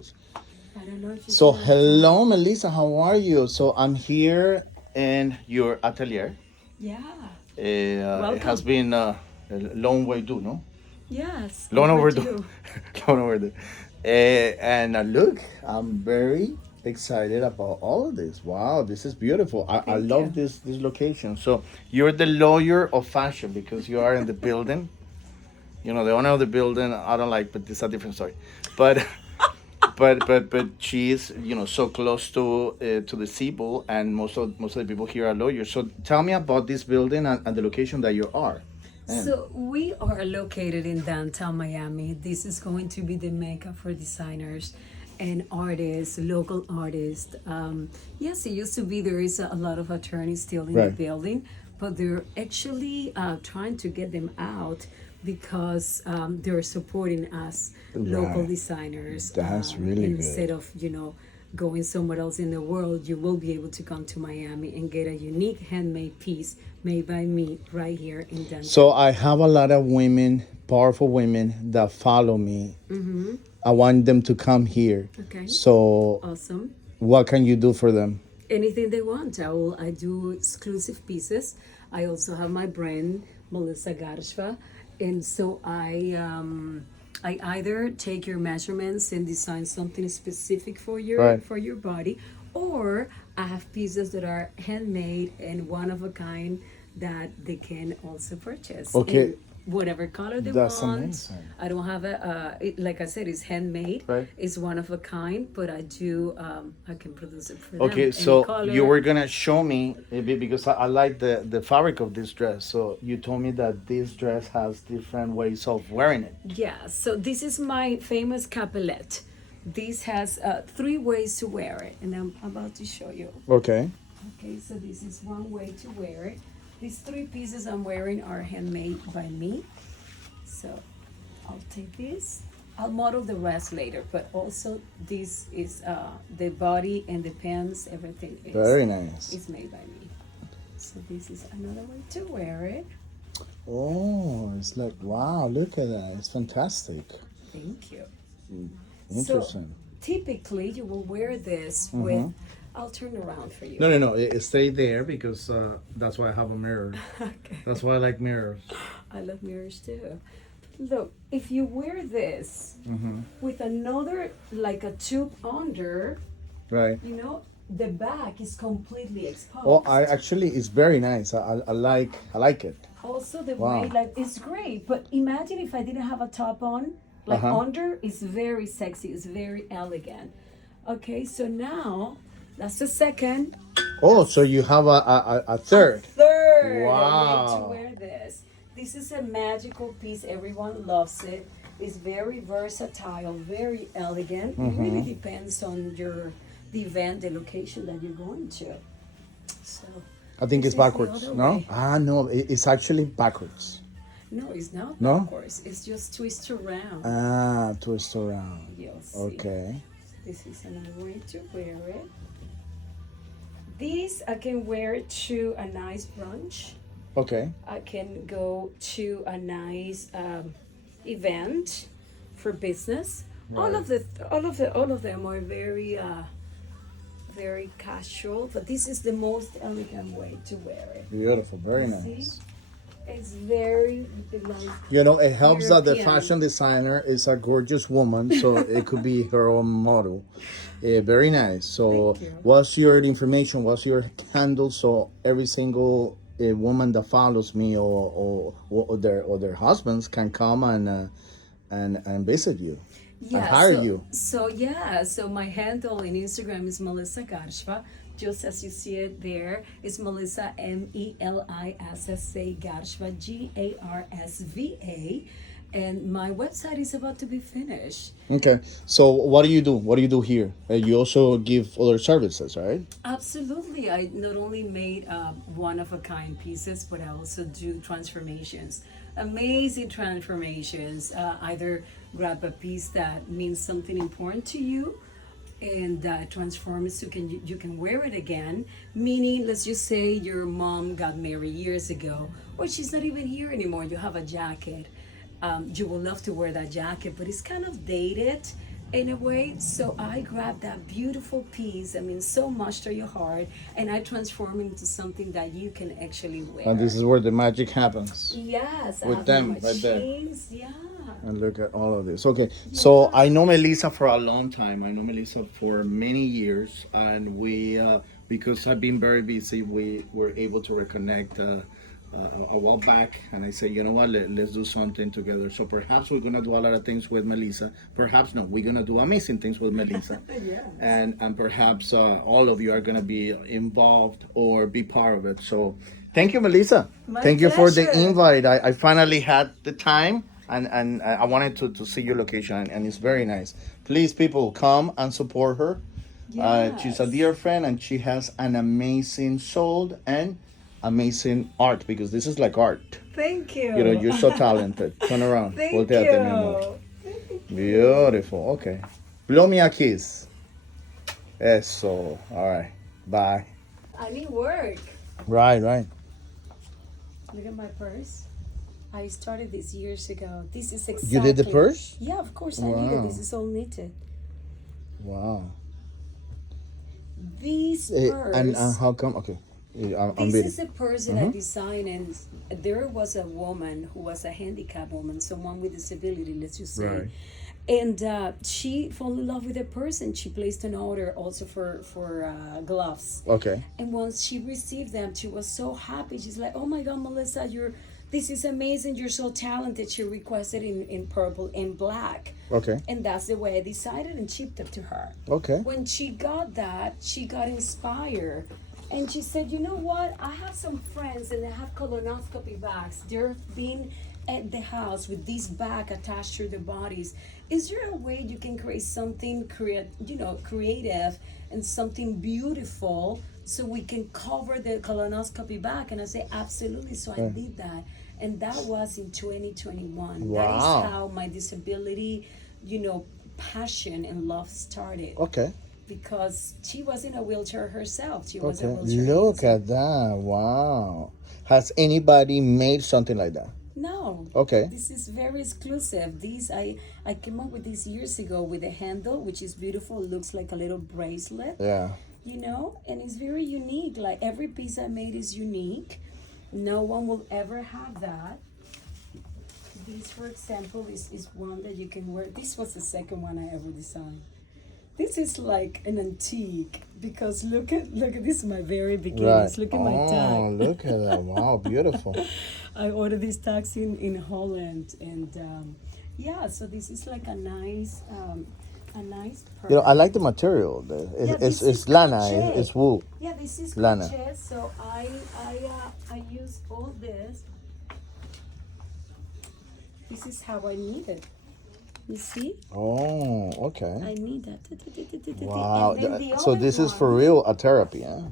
beautiful. I don't know if you So, can hello, Melissa. How are you? So, I'm here in your atelier. Yeah. It has Welcome. been a long way due, no? Yes, Long overdue. overdue. Long overdue. And look, I'm very excited about all of this. Wow, this is beautiful. I Thank love you. this location. So, you're the lawyer of fashion because you are in the building. You know, the owner of the building, I don't like, but it's a different story. But but she's so close to the seaboard, and most of the people here are lawyers. So tell me about this building and the location that you are in. So we are located in downtown Miami. This is going to be the mecca for designers and artists, local artists. Yes, it used to be there is a lot of attorneys still in the Right. building, but they're actually trying to get them out because they're supporting us, local Right. designers, That's really instead good. of going somewhere else in the world. You will be able to come to Miami and get a unique handmade piece made by me right here in So downtown. I have a lot of women, powerful women that follow me. I want them to come here. Okay, So awesome. what can you do for them? Anything they want. I do exclusive pieces. I also have my brand, Melissa Garsva, and so I either take your measurements and design something specific for Right. your body, or I have pieces that are handmade and one of a kind that they can also purchase Okay, in whatever color they that's want. amazing. I don't have like I said, it's handmade. Right. It's one of a kind, but I can produce it for them. Okay, Any so you color. were gonna show me because I like the fabric of this dress. So you told me that this dress has different ways of wearing it. Yeah, so this is my famous capelette. This has three ways to wear it, and I'm about to show you. Okay. Okay, so this is one way to wear it. These three pieces I'm wearing are handmade by me. So I'll take this. I'll model the rest later, but also this is the body and the pants, everything Very nice. is made by me. So this is another way to wear it. Oh, it's like wow! Look at that. It's fantastic. Thank you. So Interesting. typically you will wear this with, I'll turn around for you. No. Stay there because that's why I have a mirror. Okay. That's why I like mirrors. I love mirrors too. Look, if you wear this with another, like a tube under, Right. the back is completely exposed. Oh, I actually, it's very nice. I like it. Also, the Wow. way, like, it's great. But imagine if I didn't have a top on, like, under is very sexy, it's very elegant. Okay, so now that's the second. Oh, so you have a third. Third way Wow. to wear this. This is a magical piece. Everyone loves it. It's very versatile, very elegant. It really depends on the event, the location that you're going to. So I think this it's is the backwards. other No? way. No, it's actually backwards. No, it's not No? backwards. It's just twist around. Twist around. You'll see. Okay. This is another way to wear it. These I can wear to a nice brunch. Okay. I can go to a nice event for business. All of them are very casual, but this is the most elegant way to wear it. Beautiful. Very See? nice. It's very like It helps that the European. fashion designer is a gorgeous woman, so it could be her own model. Very nice. So, Thank you. what's your information? What's your handle? So every single woman that follows me or their husbands can come and visit you and hire so, you. So my handle in Instagram is Melissa Garsva. Just as you see it there, it's Melissa Melissa Garsva Garsva. And my website is about to be finished. Okay. So what do you do? What do you do here? You also give other services, right? Absolutely. I not only made one of a kind pieces, but I also do transformations. Amazing transformations. Either grab a piece that means something important to you and transform it so you can wear it again. Meaning, let's just say your mom got married years ago, or she's not even here anymore. You have a jacket. You will love to wear that jacket, but it's kind of dated. in a way. So I grab that beautiful piece, I mean, so much to your heart, and I transform it into something that you can actually wear. And this is where the magic happens. Yes, I With have them my right there. machines. Yeah. And look at all of this. Okay, so I know Melissa for a long time. I know Melissa for many years, and we, because I've been very busy, we were able to reconnect a while back. And I said, you know what, let's do something together. So perhaps we're gonna do a lot of things with Melissa. Perhaps no, we're gonna do amazing things with Melissa. Yes. And perhaps all of you are gonna be involved or be part of it. So thank you, Melissa. My Thank you for the pleasure. invite. I finally had the time, and I wanted to see your location, and it's very nice. Please, people, come and support her. She's a Yes. dear friend, and she has an amazing soul and amazing art, because this is like art. Thank you. You know, you're so talented. Turn around. Thank Volteate, mi amor. you. Beautiful. Okay. Blow me a kiss. Eso. All right. Bye. I need work. Right, right. Look at my purse. I started this years ago. This is exactly. You did the purse? Yeah, of course I did it. Wow. This is all knitted. Wow. This Eh, purse. and how come? Okay. I'm This reading. is a purse that I designed, and there was a woman who was a handicapped woman, someone with disability, let's just say. Right. And she fell in love with the purse, and she placed an order also for gloves. Okay. And once she received them, she was so happy. She's like, "Oh my God, Melissa, this is amazing. You're so talented." She requested in purple and black. Okay. And that's the way I decided and shipped it to her. Okay. When she got that, she got inspired. And she said, "You know what? I have some friends and they have colonoscopy bags. They're being at the house with this bag attached to their bodies. Is there a way you can create something creative and something beautiful so we can cover the colonoscopy bag?" And I said, "Absolutely." So I did that. And that was in 2021. That is Wow. how my disability, passion and love started. Okay. Because she was in a wheelchair herself. She was a Okay. wheelchair Look user. at that. Wow. Has anybody made something like that? No. Okay. This is very exclusive. I came up with this years ago with a handle, which is beautiful. It looks like a little bracelet, Yeah. and it's very unique. Like every piece I made is unique. No one will ever have that. This, for example, is one that you can wear. This was the second one I ever designed. This is like an antique because look at this, my very beginnings. Look at my Oh, tag. look at that. Wow. Beautiful. I ordered these tags in Holland, and so this is like a nice purse. I like the material. This It's is lana. crochet. It's wool. Yeah, this is Lana. crochet. So I use all this. This is how I knit it. You see? Oh, okay. I need that. Wow. And then the So other this is for one- real a therapy, huh?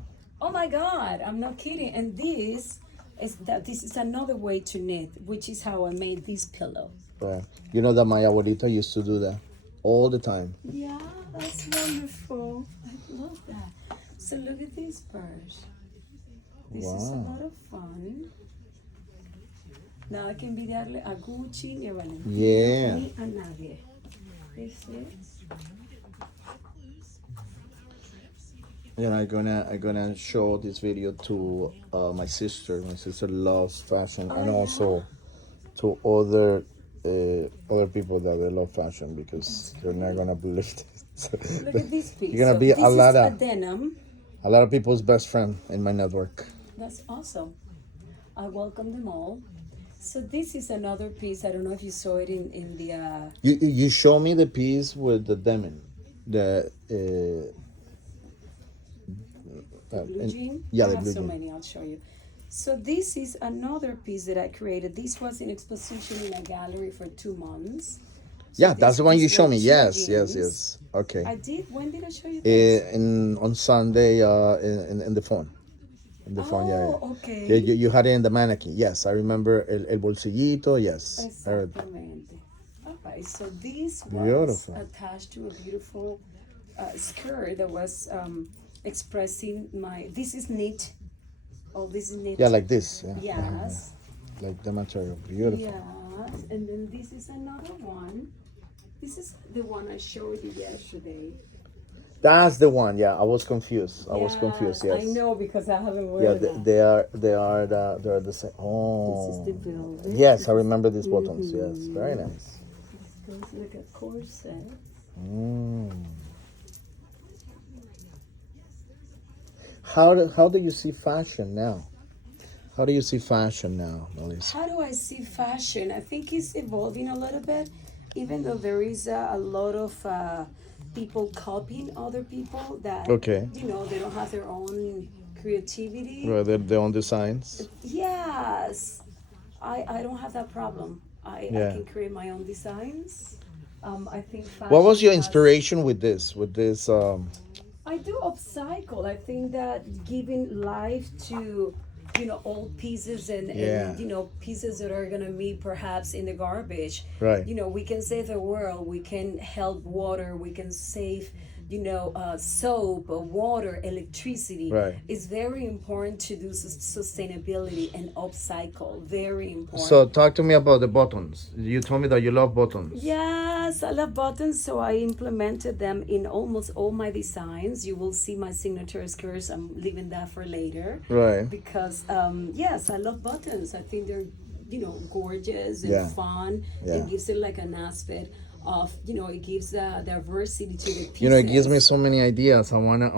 Oh my God, I'm not kidding. And this is another way to knit, which is how I made this pillow. Right. You know that my abuelita used to do that all the time. Yeah, that's wonderful. I love that. So look at this purse. This is a Wow. lot of fun. Nada que envidiarle a Gucci ni a Valentino Yeah. ni a nadie. This is. I'm gonna show this video to my sister. My sister loves fashion, and yeah. also to other people that they love fashion, because they're not gonna believe this. Look at this piece. You're gonna be this a lot is a of denim. people's best friend in my network. That's awesome. I welcome them all. So this is another piece. I don't know if you saw it in the. You show me the piece with the denim, the Blue jean? yeah, I the have blue so jean. many, I'll show you. So this is another piece that I created. This was in exposition in a gallery for 2 months. So Yeah, that's the one you these show were me. two Yes. jeans. Okay. I did. When did I show you this? On Sunday, in the phone. In the phone, yeah. Oh, okay. Yeah, you had it in the mannequin. Yes, I remember el bolsillito. Yes. Exactamente. Okay, so this was Beautiful. attached to a beautiful skirt that was expressing my. This is knit. Oh, this is knit. Yeah, like this. Yeah. Yes. Like the material. Beautiful. Yes, and then this is another one. This is the one I showed you yesterday. That's the one. Yeah, I was confused. I was confused. Yes. I know because I haven't worn Yeah, that. they're the same. Oh. This is the velvet. Yes, I remember these buttons. Yes, very nice. This goes like a corset. Mm. How do you see fashion now? How do you see fashion now, Melissa? How do I see fashion? I think it's evolving a little bit, even though there is a lot of people copying other people that, Okay. you know, they don't have their own creativity. Right, their own designs. Yes, I don't have that problem. I Yeah. can create my own designs. I think fashion What was your has- inspiration with this? I do upcycle. I think that giving life to, you know, old pieces Yeah. and you know, pieces that are gonna be perhaps in the garbage. Right. You know, we can save the world. We can help water. We can save, you know, soap, water, electricity. Right. It's very important to do sustainability and upcycle. Very important. So talk to me about the buttons. You told me that you love buttons. Yes, I love buttons, so I implemented them in almost all my designs. You will see my signature skirts. I'm leaving that for later. Right. Because yes, I love buttons. I think they're, you know, gorgeous and Yeah. fun. Yeah. It gives it like an aspect of, you know, it gives diversity to the pieces. You know, it gives me so many ideas. I wanna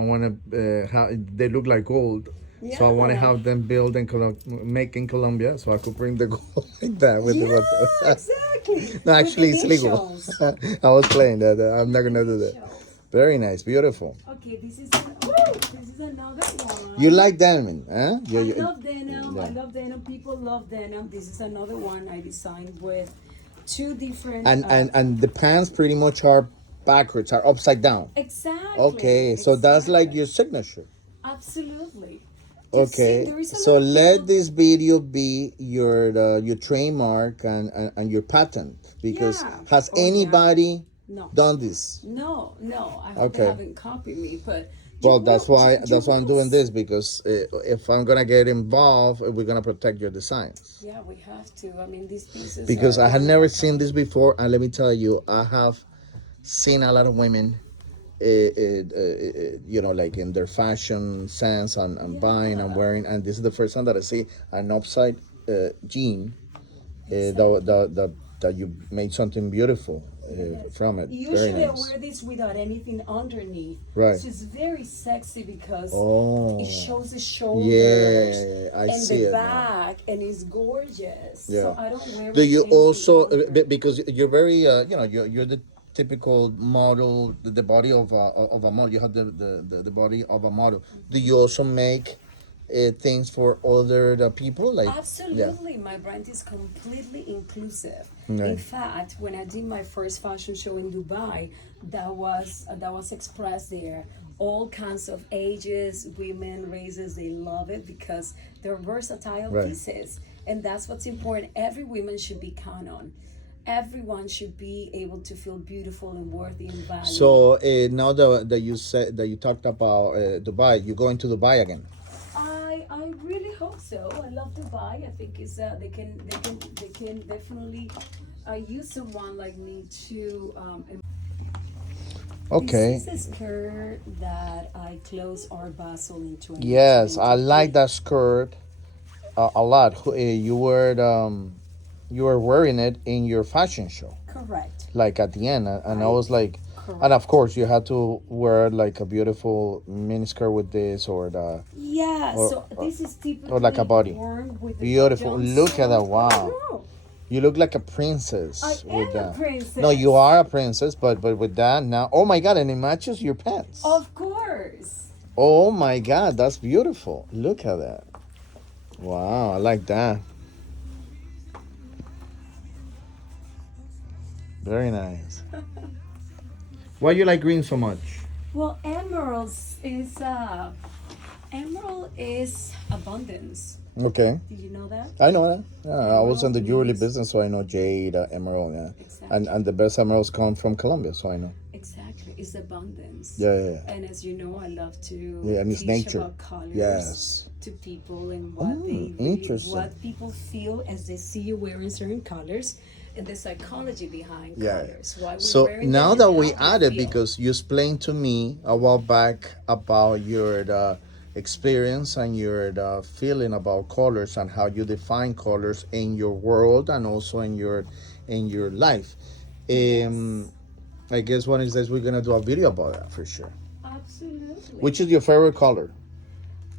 have they look like gold. So I want to Yeah. have them build and make in Colombia, so I could bring the gold like that with the Yeah, button. exactly. No, With actually, the it's legal. initials. I was playing that. I'm not gonna do that. Initials. Very nice, beautiful. Okay, this is another one. You like denim, huh? I love denim. I love denim. People love denim. This is another one I designed with two different. And the pants pretty much are backwards, are upside down. Exactly. Okay, so that's like exactly. your signature. Absolutely. You see, Okay, there is a so lot of let people- this video be your trademark and your patent, because Yeah. has Oh, yeah. anybody No. done this? No. I hope Okay. they haven't copied me, but. Well, you that's will- why you I'm will doing this, because if I'm gonna get involved, we're gonna protect your designs. Yeah, we have to. I mean, these pieces. Because are I had one of never a seen kind. this before, and let me tell you, I have seen a lot of women, you know, like in their fashion sense and buying and wearing, and this is the first time that I see an upside jean that you made something beautiful from it. Very Usually I nice. wear this without anything underneath. Right. So it's very sexy because Oh, it shows the shoulders yeah, I and see the it now. back, and it's gorgeous. Yeah. So I don't wear. Do you anything also under. because you're very you know, you're the typical model, the body of a model. You have the body of a model. Do you also make things for other people, like? Absolutely, my brand is completely inclusive. Right. In fact, when I did my first fashion show in Dubai, that was expressed there. All kinds of ages, women, races, they love it because they're versatile Right. pieces, and that's what's important. Every woman should be count on. Everyone should be able to feel beautiful and worthy and valued. So now that you said that you talked about Dubai, you're going to Dubai again? I really hope so. I love Dubai. I think it's they can definitely use someone like me to. Okay. This is a skirt that I closed Art Basel in 2023. Yes, I like that skirt a lot. You were wearing it in your fashion show, Correct. like at the end, and I was like, Correct. and of course you had to wear like a beautiful miniskirt with this, or the Yeah. Or- So this is typically or like a body. worn with the Beautiful. Look at that. jumpsuit. Wow. I know. you look like a princess I with am a that. princess. No, you are a princess, but with that now, oh my god, and it matches your pants. Of course. Oh my god, that's beautiful. Look at that. Wow, I like that. Very nice. Why you like green so much? Well, emerald is abundance. Okay, Did you know that? I know that. Yeah, I was in the Emerald jewelry means- business, so I know jade, emerald, yeah. Exactly. And the best emeralds come from Colombia, so I know. Exactly. It's abundance. Yeah. And as you know, I love to Yeah, and it's teach nature. about colors Yes. to people and what they really, interesting. what people feel as they see you wearing certain colors. the psychology behind Yeah. colors. Why we're So wearing now them that and we how they added, feel. because you explained to me a while back about your experience and your feeling about colors and how you define colors in your world and also in your life. Um, Yes, I guess one of these days we're gonna do a video about that for sure. absolutely. Which is your favorite color?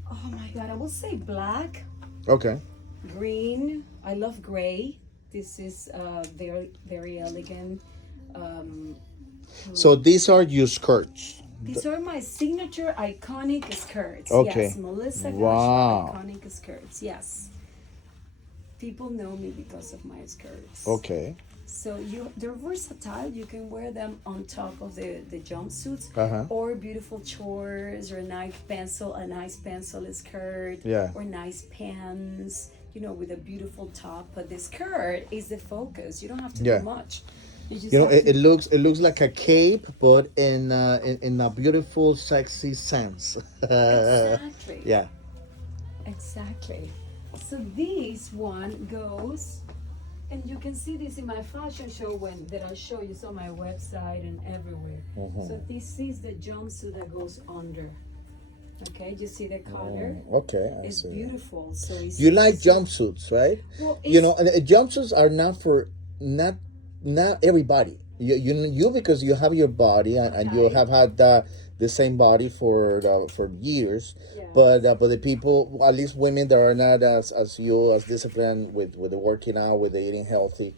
Oh my God, I will say black, Okay. green. I love gray. This is very, very elegant. Um, So these are your skirts. these are my signature iconic skirts. Yes, Okay. Melissa Gashwa Wow. iconic skirts. Yes, people know me because of my skirts. Okay. So they're versatile. You can wear them on top of the jumpsuits, Uh-huh. or beautiful chores, or a nice pencil skirt, Yeah. or nice pants. With a beautiful top. But the skirt is the focus. You don't have to Yeah. do much. You just You know, have to. it looks like a cape, but in a beautiful, sexy sense. Exactly. Yeah. Exactly. So this one goes, and you can see this in my fashion show that I show you on my website and everywhere. So this is the jumpsuit that goes under. Okay, you see the color? Okay, I It's see. beautiful. So it's You like easy. jumpsuits, right? Well, You it's know, and jumpsuits are not for not everybody. You because you have your body and you okay. have had the same body for years. Yes. But the people, at least women that are not as you as disciplined with the working out, with the eating healthy,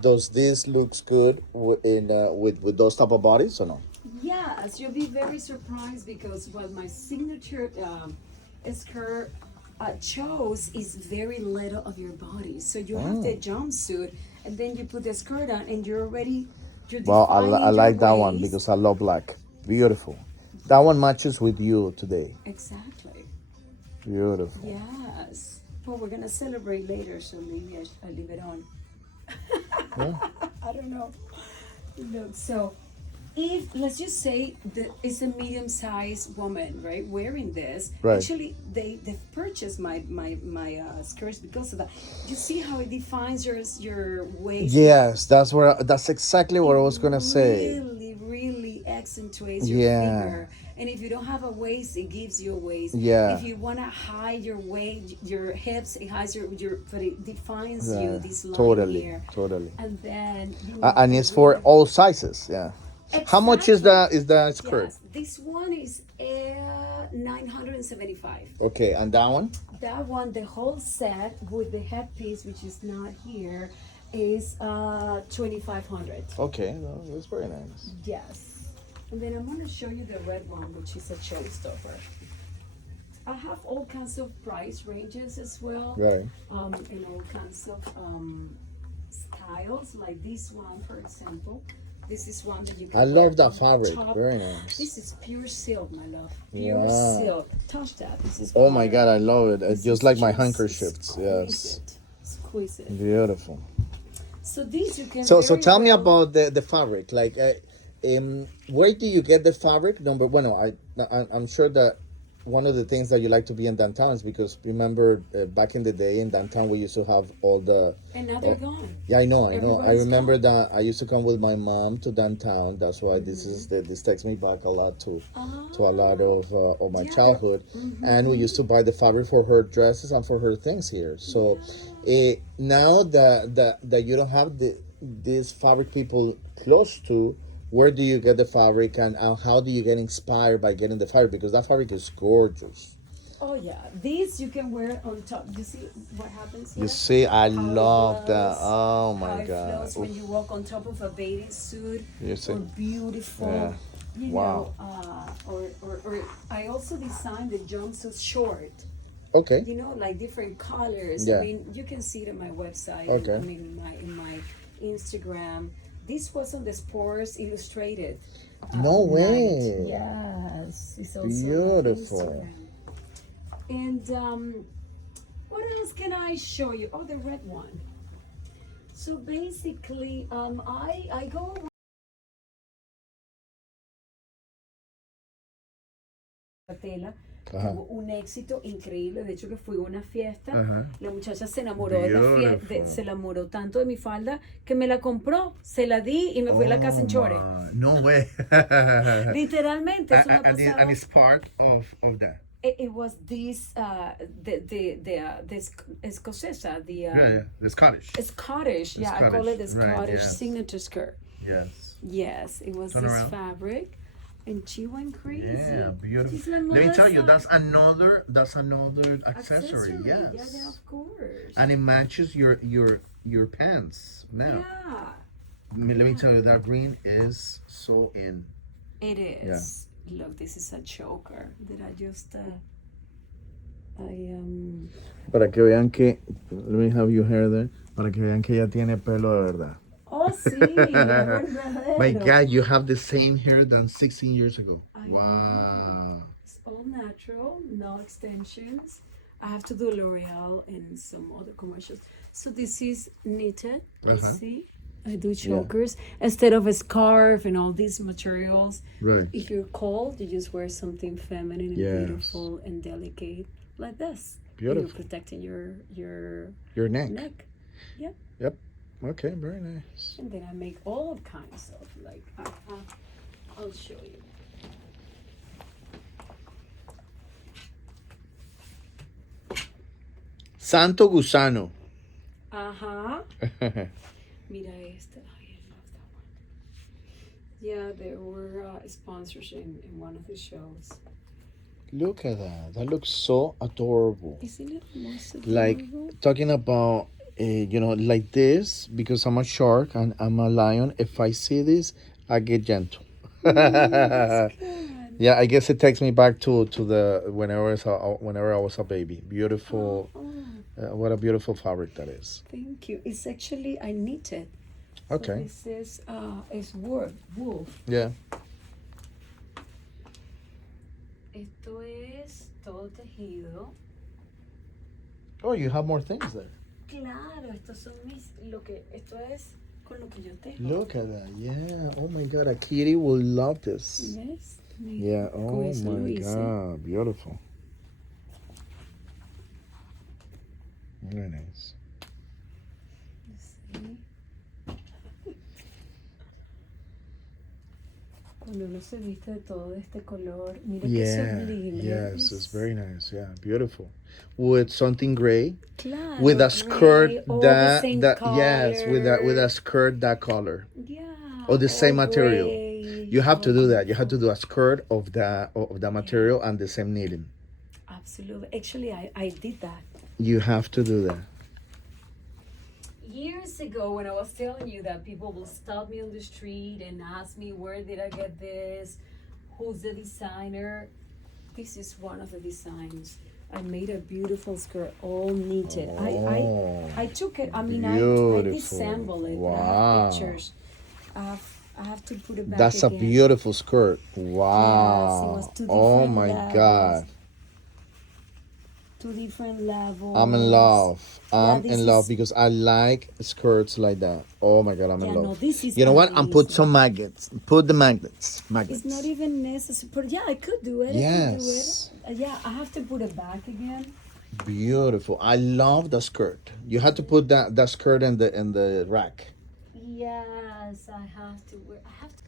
does this looks good with those type of bodies or no? Yes, you'll be very surprised because what my signature skirt chose is very little of your body. So you have the jumpsuit, and then you put the skirt on, and you're Well, I defining your like that one waist. because I love black. Beautiful. That one matches with you today. Exactly. Beautiful. Yes. Well, we're gonna celebrate later, so maybe I leave it on. Yeah. I don't know. So if let's just say that it's a medium-sized woman, right, wearing this. Right. Actually, they've purchased my skirts because of that. You see how it defines your waist. Yes, that's exactly what I was gonna say. Really, really accentuates your Yeah. figure. And if you don't have a waist, it gives you a waist. Yeah. If you want to hide your waist, your hips, it hides but it defines Yeah. you, this line Totally. here. Totally. And then And it's for all sizes. Yeah. How much is Exactly. that skirt? Yes, this one is 975. Okay, and that one? That one, the whole set with the headpiece, which is not here, is 2,500. Okay, no, that's very nice. Yes. And then I'm gonna show you the red one, which is a showstopper. I have all kinds of price ranges as well. Right. And all kinds of styles, like this one, for example. This is one that you can I wear love that on fabric. top. Very nice. This is pure silk, my love. Pure Wow. silk. Touch that. This is Oh my butter. God, I love it. This Just is like my just handkerchiefs. Yes. exquisite. Exquisite. Beautiful. So these you can So very tell me well- about the fabric. Like, where do you get the fabric? Number one, I'm sure that one of the things that you like to be in downtown is because remember back in the day in downtown we used to have all the. And now they're gone. Yeah, I know. I Everybody's remember gone. that I used to come with my mom to downtown. That's why this takes me back a lot to a lot of my Yeah, childhood, and we used to buy the fabric for her dresses and for her things here. So, now that you don't have these fabric people close to, where do you get the fabric and how do you get inspired by getting the fabric? Because that fabric is gorgeous. Oh yeah, these you can wear on top. You see what happens here? You see, I How it love that. flows, Oh how my it God. flows when you walk on top of a bathing suit, You see? or beautiful. Yeah. You Wow. know, or I also designed the jumpsuit short. Okay. You know, like different colors. Yeah. I mean, you can see it on my website. Okay. I mean, in my Instagram. This was on the Sports Illustrated. No night. way. Yes, it's also Beautiful. on Instagram. And what else can I show you? Oh, the red one. So basically, I go around tela, Ajá. Tuvo un éxito increíble. De hecho, que fui a una fiesta. Ajá. La muchacha se enamoró de la fiesta. Beautiful. Se enamoró tanto de mi falda que me la compró. Se la di y me fui a la casa en chore. No way. Literalmente, eso me ha and pasado. it's part of that. It was this the escocesa, The Scottish. Scottish. The Yeah, I call it the Scottish, right, Scottish yes. signature skirt. Yes. Yes, it was Turn this around. fabric, and she went crazy. Yeah, beautiful. She's like, Let me tell you, "Melissa." that's another accessory. Yes. Yeah, of course. And it matches your pants now. Yeah, Let me tell you, that green is so in. it is. Look, this is a choker that I just Para que vean que, let me have your hair there. Para que vean que ella tiene pelo de verdad. Oh, sí, es verdadero. My God, you have the same hair than 16 years ago. I Wow. know. It's all natural, no extensions. I have to do L'Oreal and some other commercials. So this is knitted. You see, I do chokers instead of a scarf and all these materials. Right. If you're cold, you just wear something feminine and Yes. beautiful and delicate like this. And Beautiful. you're protecting Your neck. neck. Yeah. Yep. Okay, very nice. And then I make all kinds of like, I'll show you. Santo Gusano. Ajá. Mira este. I love that one. Yeah, there were sponsors in one of the shows. Look at that. That looks so adorable. Isn't it most adorable? Like talking about, like this, because I'm a shark and I'm a lion. If I see this, I get gentle. That's good. Yeah, I guess it takes me back to the whenever I was a baby. Beautiful. Oh, What a beautiful fabric that is. thank you. It's actually I knitted. Okay. So this is wool. Yeah. Esto es todo tejido. Oh, you have more things there. Claro, estos son esto es con lo que yo tejo. Look at that. Yeah. Oh my God, a kitty will love this. ¿Ves? Yeah. Con Oh eso lo my hice. God, beautiful. Very nice. Sí. Cuando uno se viste de todo este color, mira qué sublime. Yes, it's very nice. Yeah, beautiful. With something gray, Claro, with a skirt gray, all the same yes, with a color. skirt that color Yeah. or the same all material. gray, You have to all do that. You have to beautiful. do a skirt of the material and the same knitting. Absolutely. Actually, I did that. You have to do that. Years ago, when I was telling you that people will stop me on the street and ask me, where did I get this? Who's the designer? This is one of the designs. I made a beautiful skirt, all knitted. I took it, I Beautiful. disassembled it. I Wow. have pictures. I have to put it back That's a again. beautiful skirt. Wow. was two Oh different my levels. God. 2 different levels. I'm in love. I'm this in love is- because I like skirts like that. Oh my God, I'm in Yeah, no, love. this is You know what? And put amazing. some magnets. Put the magnets. It's not even necessary, but yeah, I could do it. Yes. I could do it. Yeah, I have to put it back again. Beautiful. I love the skirt. You have to put that skirt in the rack. Yes, I have to wear. I have to.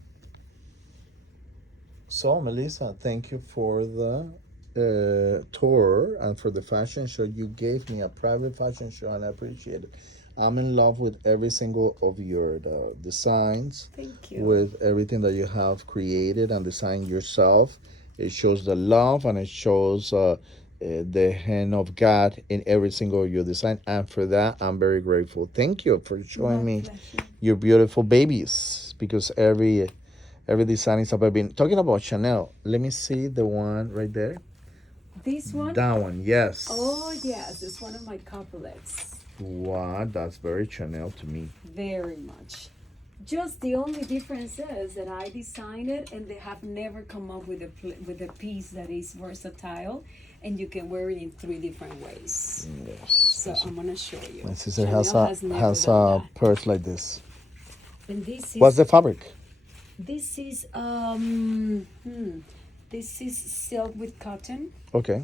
So Melissa, thank you for the tour and for the fashion show. You gave me a private fashion show, and I appreciate it. I'm in love with every single of your designs. Thank you. With everything that you have created and designed yourself. It shows the love and it shows the hand of God in every single of your design. And for that, I'm very grateful. Thank you for showing My me pleasure. your beautiful babies, because every design is about being. Talking about Chanel, let me see the one right there. This one? That one, yes. Oh, yes, it's one of my couplets. Wow, that's very Chanel to me. Very much. Just the only difference is that I designed it, and they have never come up with a piece that is versatile, and you can wear it in 3 different ways. Yes. So I'm gonna show you. My sister Chanel has never a done that. purse like this. And this is What's the fabric? This is This is silk with cotton. Okay.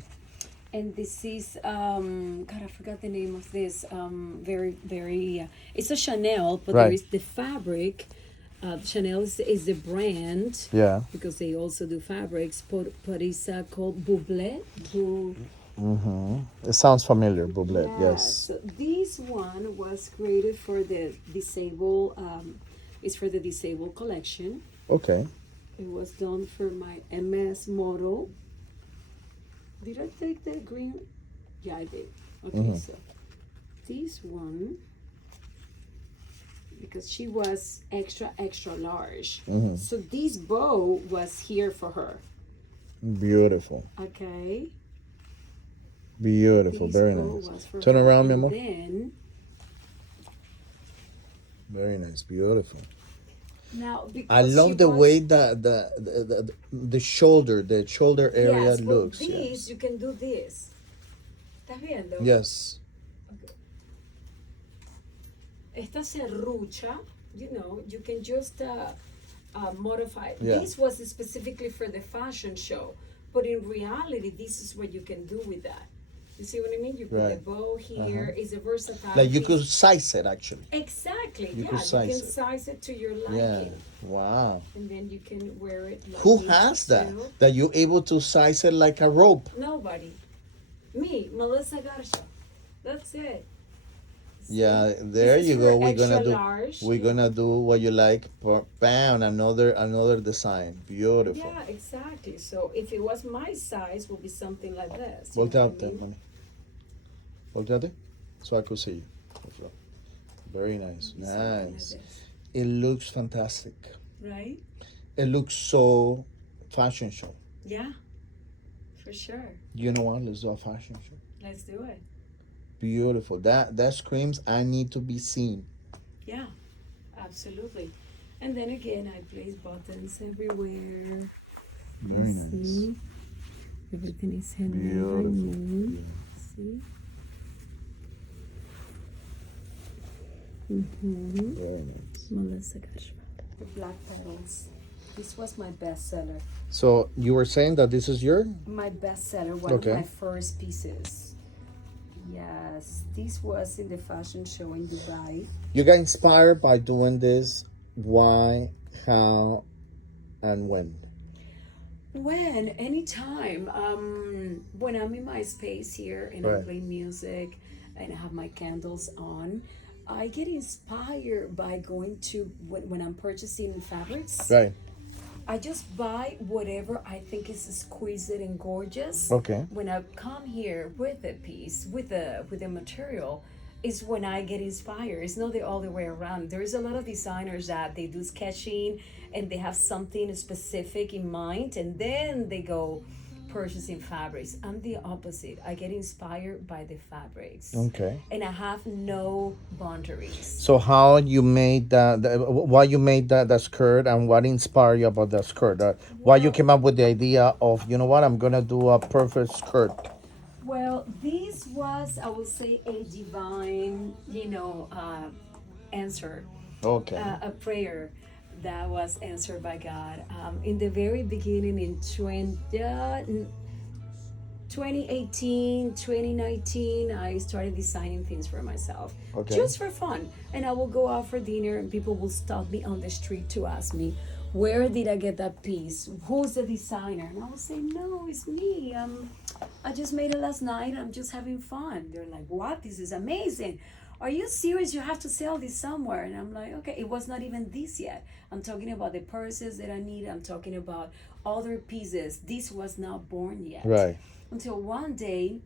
And this is God, I forgot the name of this. Very it's a Chanel, but there Right. is the fabric. Chanel is the brand. Yeah. Because they also do fabrics. But it's called Buble. It sounds familiar, Buble. Yeah. Yes. So this one was created for the disabled. It's for the disabled collection. Okay. It was done for my MS model. Did I take the green? Yeah, I did. Okay, so this one, because she was extra large. So this bow was here for her. Beautiful. Okay. Beautiful. This Very bow nice. was for Turn her. around, mi And amor. then, Very nice. Beautiful. now, because I love she the was, way that the shoulder area yes, well, looks. this, Yes. you can do this. ¿Estás viendo? Yes. Esta serrucha, you know, you can just modify it. Yeah. This was specifically for the fashion show, but in reality, this is what you can do with that. You see what I mean? You put the Right. bow here. It's a versatile Like you piece. could size it actually. Exactly. you Yeah, could you size can it. size it to your liking, Yeah. Wow. and then you can wear it. Like Who this has that? too. That you're able to size it like a rope. Nobody. Me, Melissa Garza. That's it. Yeah, See? there This is you for go. extra large. We're gonna do what you like. Bam, another design. Beautiful. Yeah, exactly. So if it was my size, would be something like this. You know what I Volteate, mean? honey. Volteate, so I could see you. Very nice. Something like Nice. this. It looks fantastic. Right? It looks so fashion show. Yeah, for sure. You know what? Let's do a fashion show. Let's do it. Beautiful. That screams I need to be seen. Yeah, absolutely. And then again, I place buttons everywhere. Very You nice. see? Everything is handmade. Beautiful. See? Mm-hmm. Very nice. Melissa Garza. The black petals. This was my bestseller. So you were saying that this is your? My bestseller, one Okay. of my first pieces. Yes, this was in the fashion show in Dubai. You got inspired by doing this. Why, how, and when? When, anytime. When I'm in my space here and Right. I play music and I have my candles on, I get inspired by going to, when I'm purchasing fabrics, Right. I just buy whatever I think is exquisite and gorgeous. Okay. When I come here with a piece, with a material, is when I get inspired. It's not the other way around. There is a lot of designers that they do sketching and they have something specific in mind and then they go purchasing fabrics. I'm the opposite. I get inspired by the fabrics. Okay. And I have no boundaries. So how you made why you made that skirt and what inspired you about that skirt? Why you came up with the idea of, you know what, I'm gonna do a perfect skirt? Well, this was, I will say, a divine, answer, Okay. a prayer that was answered by God. In the very beginning, in 2018, 2019, I started designing things for myself, Okay. just for fun. And I will go out for dinner, and people will stop me on the street to ask me, where did I get that piece? Who's the designer? And I will say, no, it's me. I just made it last night. I'm just having fun. They're like, what? This is amazing. Are you serious? You have to sell this somewhere. And I'm like, okay, it was not even this yet. I'm talking about the purses that I need. I'm talking about other pieces. This was not born yet. Right. Until one day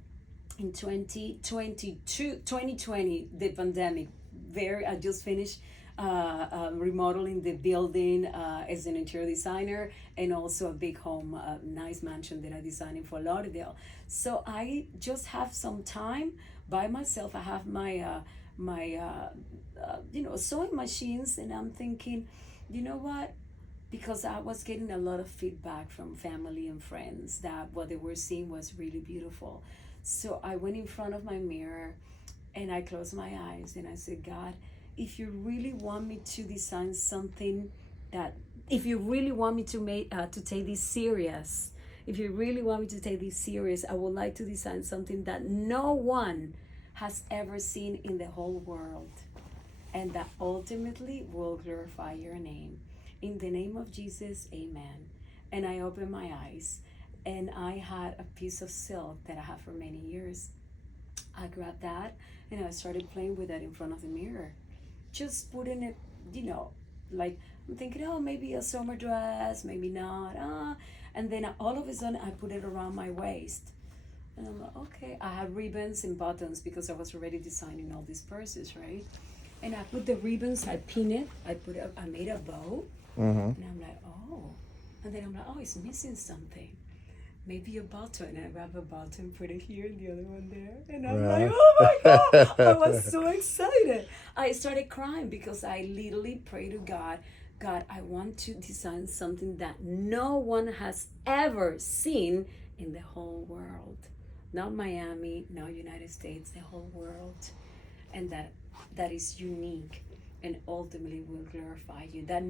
in 2020, the pandemic, I just finished remodeling the building as an interior designer and also a big home, a nice mansion that I designed in Fort Lauderdale. So I just have some time by myself. I have my sewing machines, and I'm thinking, you know what? Because I was getting a lot of feedback from family and friends that what they were seeing was really beautiful. So I went in front of my mirror and I closed my eyes and I said, God, if you really want me to design something if you really want me to take this serious, if you really want me to take this serious, I would like to design something that no one has ever seen in the whole world, and that ultimately will glorify your name. In the name of Jesus, amen. And I opened my eyes, and I had a piece of silk that I had for many years. I grabbed that and I started playing with that in front of the mirror. Just putting it, like I'm thinking, oh, maybe a summer dress, maybe not. And then all of a sudden I put it around my waist. And I'm like, okay. I had ribbons and buttons because I was already designing all these purses, right? And I put the ribbons, I pin it, I made a bow. And I'm like, oh. And then I'm like, oh, it's missing something. Maybe a button. And I grab a button, put it here, and the other one there. And I'm like, oh my God. I was so excited. I started crying because I literally prayed to God, God, I want to design something that no one has ever seen in the whole world. Not Miami, not United States, the whole world. And that is unique and ultimately will glorify you. That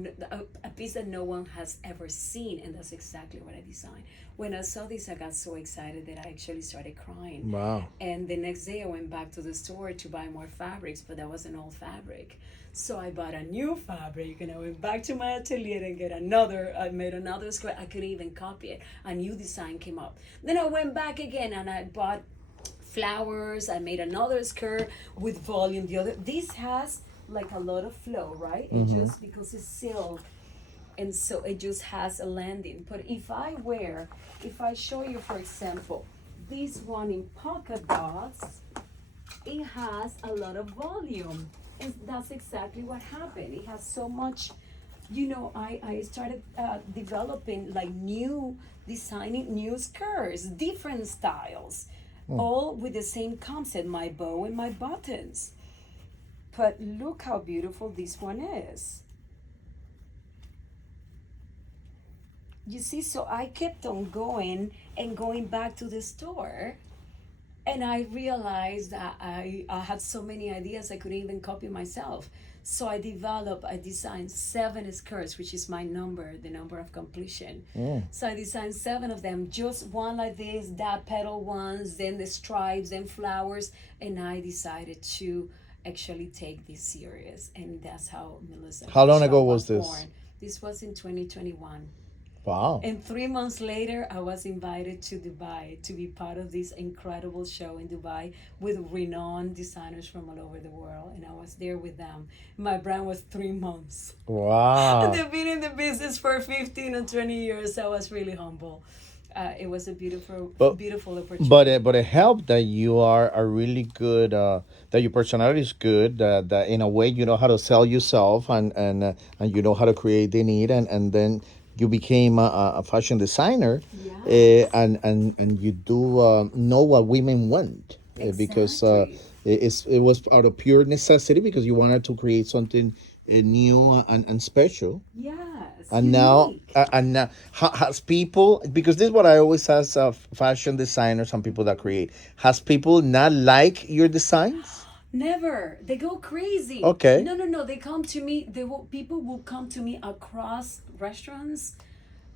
a piece that no one has ever seen, and that's exactly what I designed. When I saw this, I got so excited that I actually started crying. Wow. And the next day I went back to the store to buy more fabrics, but that was an old fabric. So I bought a new fabric and I went back to my atelier and I made another square. I couldn't even copy it. A new design came up. Then I went back again and I bought flowers. I made another skirt with volume. This has like a lot of flow, right? And just because it's silk, and so it just has a landing. But if I show you, for example, this one in polka dots, it has a lot of volume, and that's exactly what happened. It has so much, I started developing like designing new skirts, different styles, all with the same concept, my bow and my buttons. But look how beautiful this one is. You see, so I kept on going and going back to the store. And I realized that I had so many ideas I couldn't even copy myself. So I designed 7 skirts, which is my number, the number of completion. So I designed 7 of them, just one like this, that petal ones, then the stripes, then flowers. And I decided to actually take this serious, and that's how Melissa. How long ago was this? Born. This was in 2021. Wow. And 3 months later, I was invited to Dubai to be part of this incredible show in Dubai with renowned designers from all over the world, and I was there with them. My brand was 3 months. Wow. And they've been in the business for 15 and 20 years. So I was really humble. It was a beautiful opportunity. But it helped that you are a really good, that your personality is good, that in a way you know how to sell yourself, and you know how to create the need, and then you became a fashion designer. Yes. And you do know what women want, because Exactly. it was out of pure necessity, because you wanted to create something new and special. Yes. And now, Unique. has people, because this is what I always ask fashion designers and people that create, has people not like your designs? Never. They go crazy. Okay. No. They come to me. People will come to me across restaurants,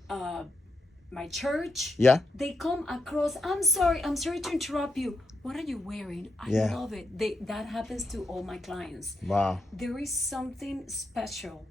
my church. Yeah. They come across. I'm sorry to interrupt you. What are you wearing? I Yeah. love it. That happens to all my clients. Wow. There is something special,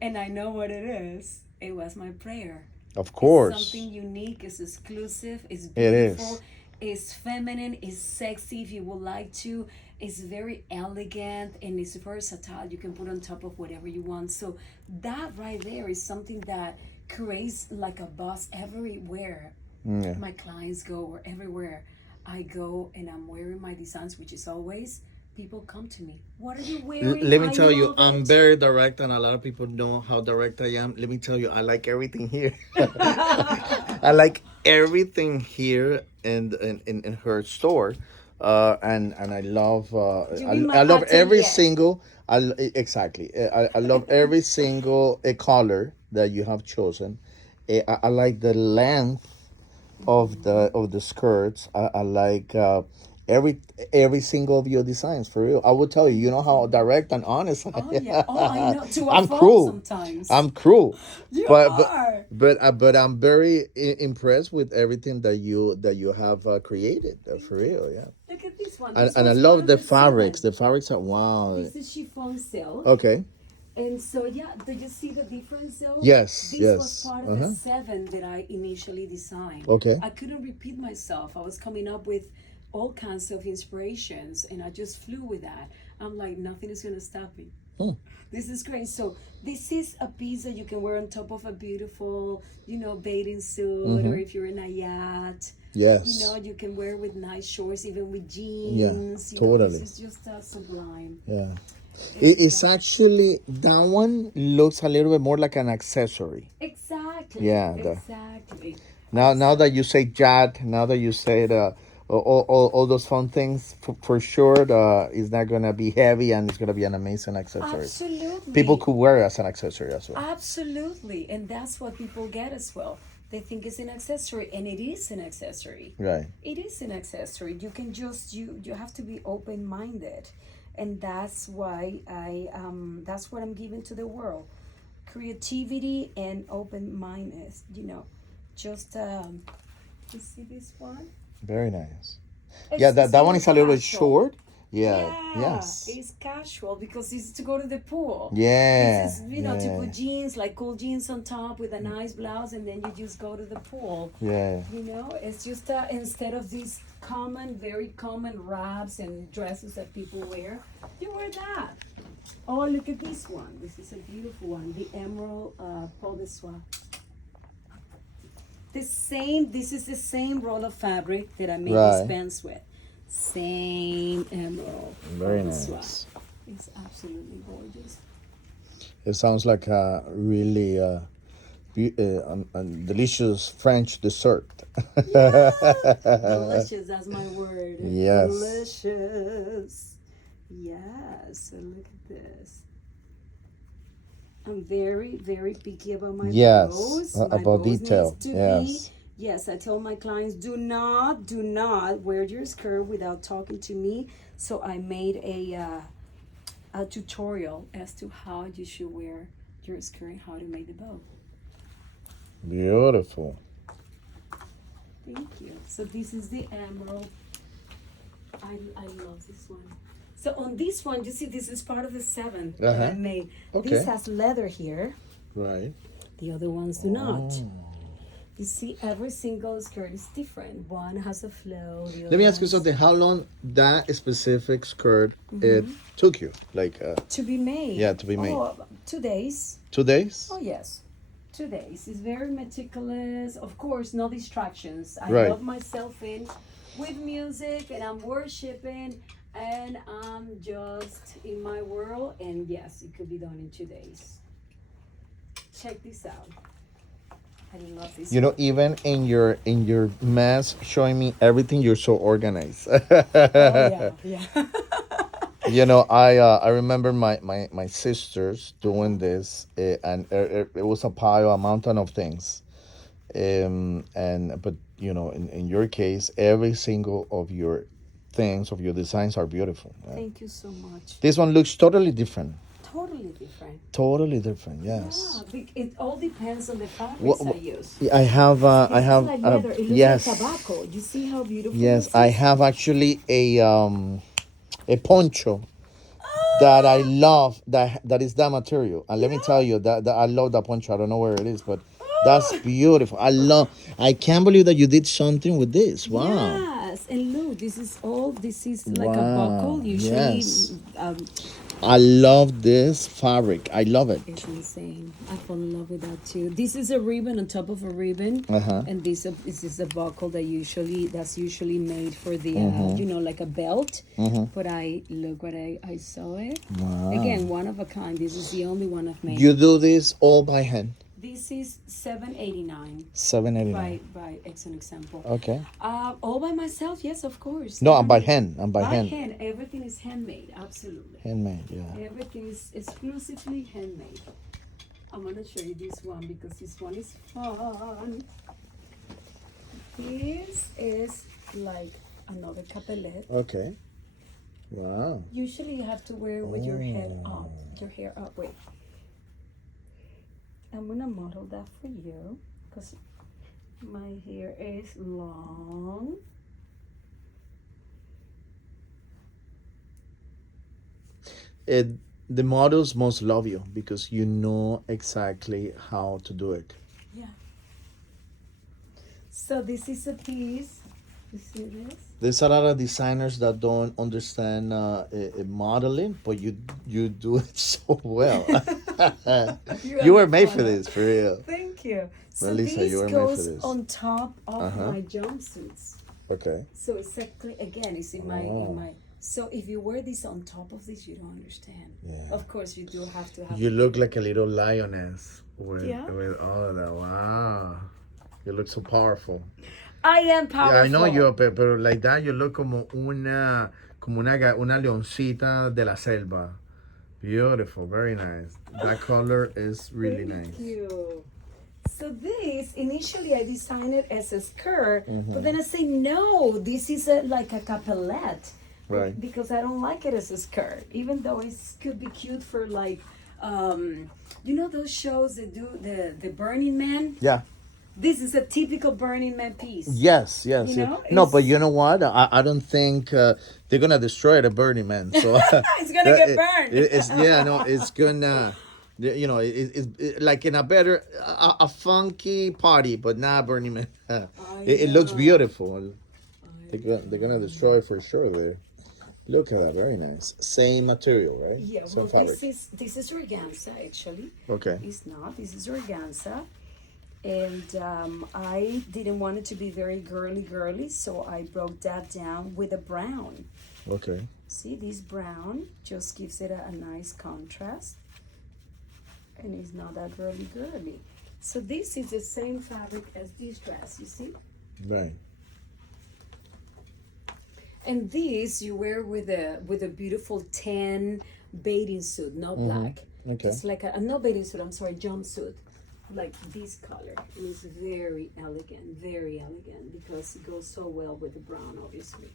and I know what it is. It was my prayer. Of course. It's something unique. It's exclusive. It's It is. beautiful. It's feminine. It's sexy if you would like to. It's very elegant and it's versatile. You can put on top of whatever you want. So that right there is something that creates like a buzz everywhere. Yeah. My clients go, or everywhere I go and I'm wearing my designs, which is always, people come to me. What are you wearing? Let me I tell you, love I'm it. very direct, and a lot of people know how direct I am. Let me tell you, I like everything here. I like everything here in her store, and I love You mean my I love every atelier. single exactly. I love every single color that you have chosen. I like the length of the skirts. I like every single of your designs for real. I will tell you. You know how direct and honest I Oh am. yeah. Oh, I know. To a I'm fault cruel. sometimes. I'm cruel. You but are. but I'm very impressed with everything that you have created for real. Yeah. Look at this one. And This and I was part love of the the fabrics. seven. The fabrics are wow. This is chiffon silk. Okay. And so, yeah, do you see the difference though? Yes. This was Yes. part of the seven that I initially designed. Okay. I couldn't repeat myself. I was coming up with all kinds of inspirations and I just flew with that. I'm like, nothing is going to stop me. This is great. So this is a piece that you can wear on top of a beautiful, bathing suit, or if you're in a yacht. Yes. You can wear with nice shorts, even with Yeah. jeans. Totally. This is just sublime. Yeah. It's actually that one looks a little bit more like an accessory. Exactly. Yeah. Exactly. Now that you say yacht, now that you say all those fun things, for sure, it's not gonna be heavy and it's gonna be an amazing accessory. Absolutely. People could wear it as an accessory as well. Absolutely. And that's what people get as well. They think it's an accessory, and it is an accessory. Right. It is an accessory. You can just you have to be open minded, and that's why that's what I'm giving to the world: creativity and open mindedness. Just you see this one? Very nice. It's That one more is a little bit casual. short. Yeah. Yeah, Yes. it's casual because it's to go to the pool. Yeah. This is, to put jeans, like cool jeans on top with a nice blouse, and then you just go to the pool. Yeah. It's just instead of these very common wraps and dresses that people wear, you wear that. Oh, look at this one. This is a beautiful one. The emerald peau de soie. This is the same roll of fabric that I made this pants with. Same emerald. Very peau de soie. nice. It's absolutely gorgeous. It sounds like a really delicious French dessert. Delicious, that's my word. Yes. Delicious. Yes, so look at this. I'm very, very picky about my bows. My about bows detail. needs to Yes. be. Yes, I tell my clients, do not wear your skirt without talking to me. So I made a tutorial as to how you should wear your skirt and how to make the bow. Beautiful. Thank you. So this is the emerald. I love this one. So on this one, you see, this is part of the seven that I made. Okay. This has leather here. Right. The other ones do not. You see, every single skirt is different. One has a flow. Let me ask you something. How long that specific skirt it took you? Like to be made. Yeah, to be made. Oh, 2 days. 2 days? Oh yes, 2 days. It's very meticulous. Of course, no distractions. I Right. love myself in with music, and I'm worshiping, and I'm just in my world. And yes, it could be done in 2 days. Check this out. I love this. You know, even in your mask showing me everything, you're so organized. Oh yeah, yeah. You know, I remember my sisters doing this, and it was a pile, a mountain of things, but in your case, every single of your things of your designs are beautiful. Thank you so much. This one looks totally different. Totally different. Totally different. Yes. Yeah, it all depends on the fabrics I use. I have It's like leather. It looks yes. like tobacco. You see how beautiful Yes, this I is? have actually a poncho that I love that is that material. And let me tell you that I love that poncho. I don't know where it is, but that's beautiful. I can't believe that you did something with this. Wow. Yes, and look, this is like a buckle. Usually, Yes. I love this fabric. I love it. it's insane. I fall in love with that too. This is a ribbon on top of a ribbon, and this is a buckle that's usually made for the like a belt. But I saw it. Wow. Again, one of a kind. This is the only one I've made. You do this all by hand. This is $7.89. $7.89. By it's an example. Okay. All by myself, yes, of course. No, I'm by hand. I'm by hand. Hand. Everything is handmade, absolutely. Handmade, yeah. Everything is exclusively handmade. I'm gonna show you this one because this one is fun. This is like another capelet. Okay. Wow. Usually you have to wear it with your head up, your hair up. Wait. I'm gonna model that for you because my hair is long. The models must love you because you know exactly how to do it. Yeah. So this is a piece. You see this? There's a lot of designers that don't understand modeling, but you do it so well. You were made for this, for real. Thank you. So Melissa, this you were made for goes this. on top of my jumpsuits. Okay. So exactly again, it's in my. So if you wear this on top of this, you don't understand. Yeah. Of course, you do have to have. You look like a little lioness with Yeah. with all of that. Wow. You look so powerful. I am powerful. Yeah, I know you, pero like that you look como una leoncita de la selva. Beautiful, very nice. That color is really nice. Thank you. So this, initially I designed it as a skirt, but then I say, no, this is like a capelet. Right. Because I don't like it as a skirt, even though it could be cute for like, you know those shows that do the Burning Man? Yeah. This is a typical Burning Man piece. Yes. You know, No, but it's- you know what? I don't think they're gonna destroy the Burning Man. So It's gonna get burned. It's gonna. You know, it's like in a better, a funky party, but not Burning Man. It looks beautiful. They're gonna destroy it for sure there. Look at that, very nice. Same material, right? Yeah, Same well, fabric. this is organza actually. Okay. It's not. This is organza, and I didn't want it to be very girly, so I broke that down with a brown. Okay. See, this brown just gives it a nice contrast, and it's not that girly. So this is the same fabric as this dress. You see. Right. And this you wear with a beautiful tan bathing suit, not black. Okay. It's like a not bathing suit. I'm sorry, jumpsuit, like this color. It is very elegant because it goes so well with the brown, obviously.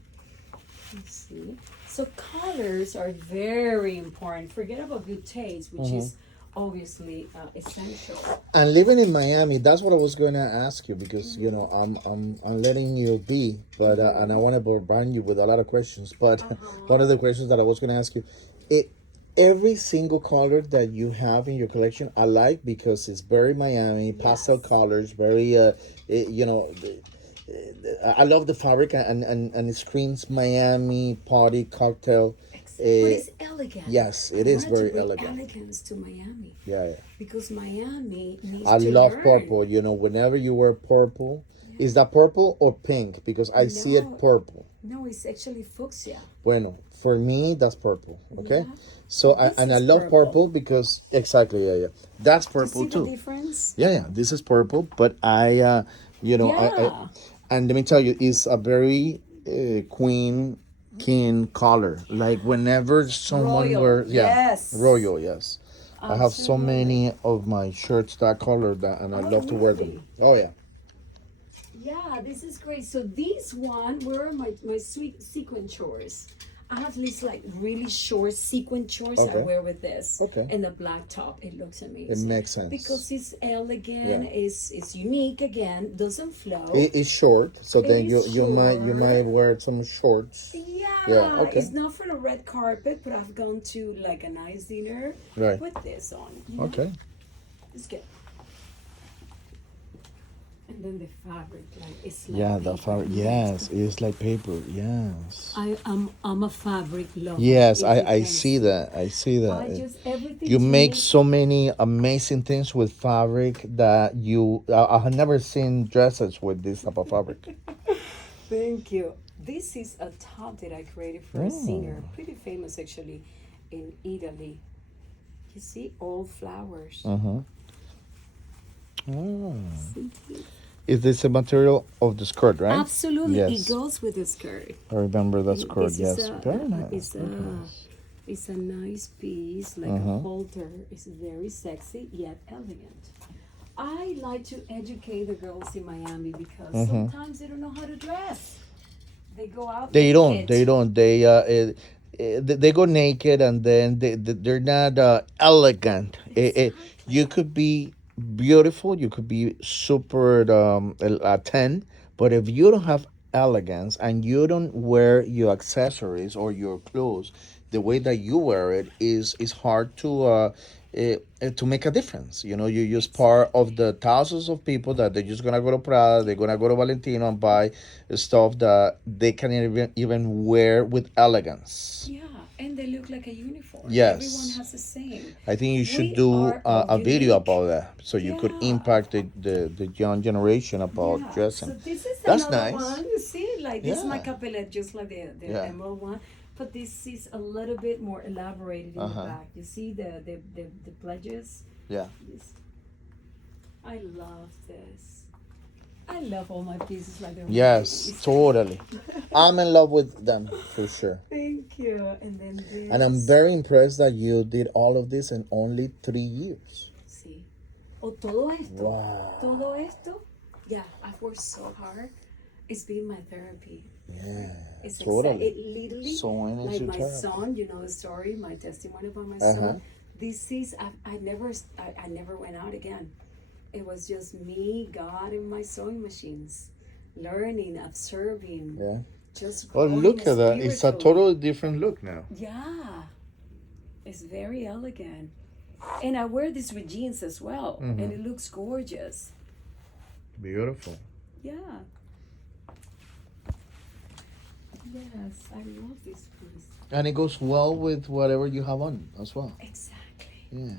Let's see. So colors are very important. Forget about good taste, which is obviously essential. And living in Miami, that's what I was going to ask you because you know I'm letting you be, but and I want to bombard you with a lot of questions. But one of the questions that I was going to ask you, every single color that you have in your collection, I like because it's very Miami pastel colors, very you know. I love the fabric and it screams Miami party cocktail. But it's elegant. Yes, it I is wanted to very bring elegant. elegance to Miami. Yeah. Because Miami needs I to love learn. purple. You know, whenever you wear purple, is that purple or pink? Because I see it No. purple. No, it's actually fuchsia. Bueno, for me, that's purple. Okay, Yeah. so This I is love purple. purple because exactly, yeah. That's You purple see the too. difference? Yeah. This is purple, but you know, Yeah. and let me tell you, it's a very king color. Like whenever someone Royal, wears, yes. royal, yes. I have so Absolutely. many of my shirts that color that, and I Oh, love to wear really? them. Oh yeah. Yeah, this is great. So these one were my sweet sequin shorts. I have these like really short sequin shorts I Okay. wear with this. Okay. And the black top. It looks amazing. It makes sense. Because it's elegant, Yeah. it's unique again, doesn't flow. It's short, so It then is you might short. wear some shorts. Yeah, okay. it's not for the red carpet, but I've gone to like a nice dinner. Right. Put this on. You know? Okay. It's good. And then the fabric, like it's like Yeah, the paper. fabric. Yes, it's like paper. Yes. I'm a fabric lover. Yes, if you I can see that. I see that. I just everything You to make me- so many amazing things with fabric that I have never seen dresses with this type of fabric. Thank you. This is a top that I created for a singer, pretty famous actually, in Italy. You see, all flowers. Oh. See? Is this a material of the skirt, right? Absolutely, Yes. it goes with the skirt. I remember that skirt. This Yes. is Very nice. It's a nice piece, like a halter. It's very sexy yet elegant. I like to educate the girls in Miami because sometimes they don't know how to dress. They go out. They don't. naked. They don't. They go naked, and then they're not elegant. You could be beautiful. You could be super 10, but if you don't have elegance and you don't wear your accessories or your clothes the way that you wear it, is hard to make a difference. You just part of the thousands of people that they're just gonna go to Prada, they're gonna go to Valentino and buy stuff that they can even wear with elegance. Yeah, and they look like a uniform. Yes. Everyone has the same. I think you should We do are all a video unique. about that, so you could Yeah. impact the young generation about Yeah. dressing. So this is That's another nice. one. You see, like this is my Yeah. capelette, just like the Yeah. emerald one, but this is a little bit more elaborated in Uh-huh. the back. You see the pledges. Yeah. This. I love this. I love all my pieces like they're Yes, movies. totally. I'm in love with them for sure. Thank you. And then this. And I'm very impressed that you did all of this in only 3 years. Sí. O todo esto. Wow. Todo esto. Yeah, I've worked so hard. It's been my therapy. Yeah, It's totally. it literally, Sewing is like your my therapy. son, you know the story, my testimony about my Uh-huh. son. This is, I never went out again. It was just me, God, and my sewing machines, learning, observing, Yeah. just Well, growing look at that. It's a spiritually. totally different look now. Yeah, it's very elegant. And I wear this with jeans as well, Mm-hmm. and it looks gorgeous. Beautiful. Yeah. Yes, I love this piece. And it goes well with whatever you have on as well. Exactly. Yeah.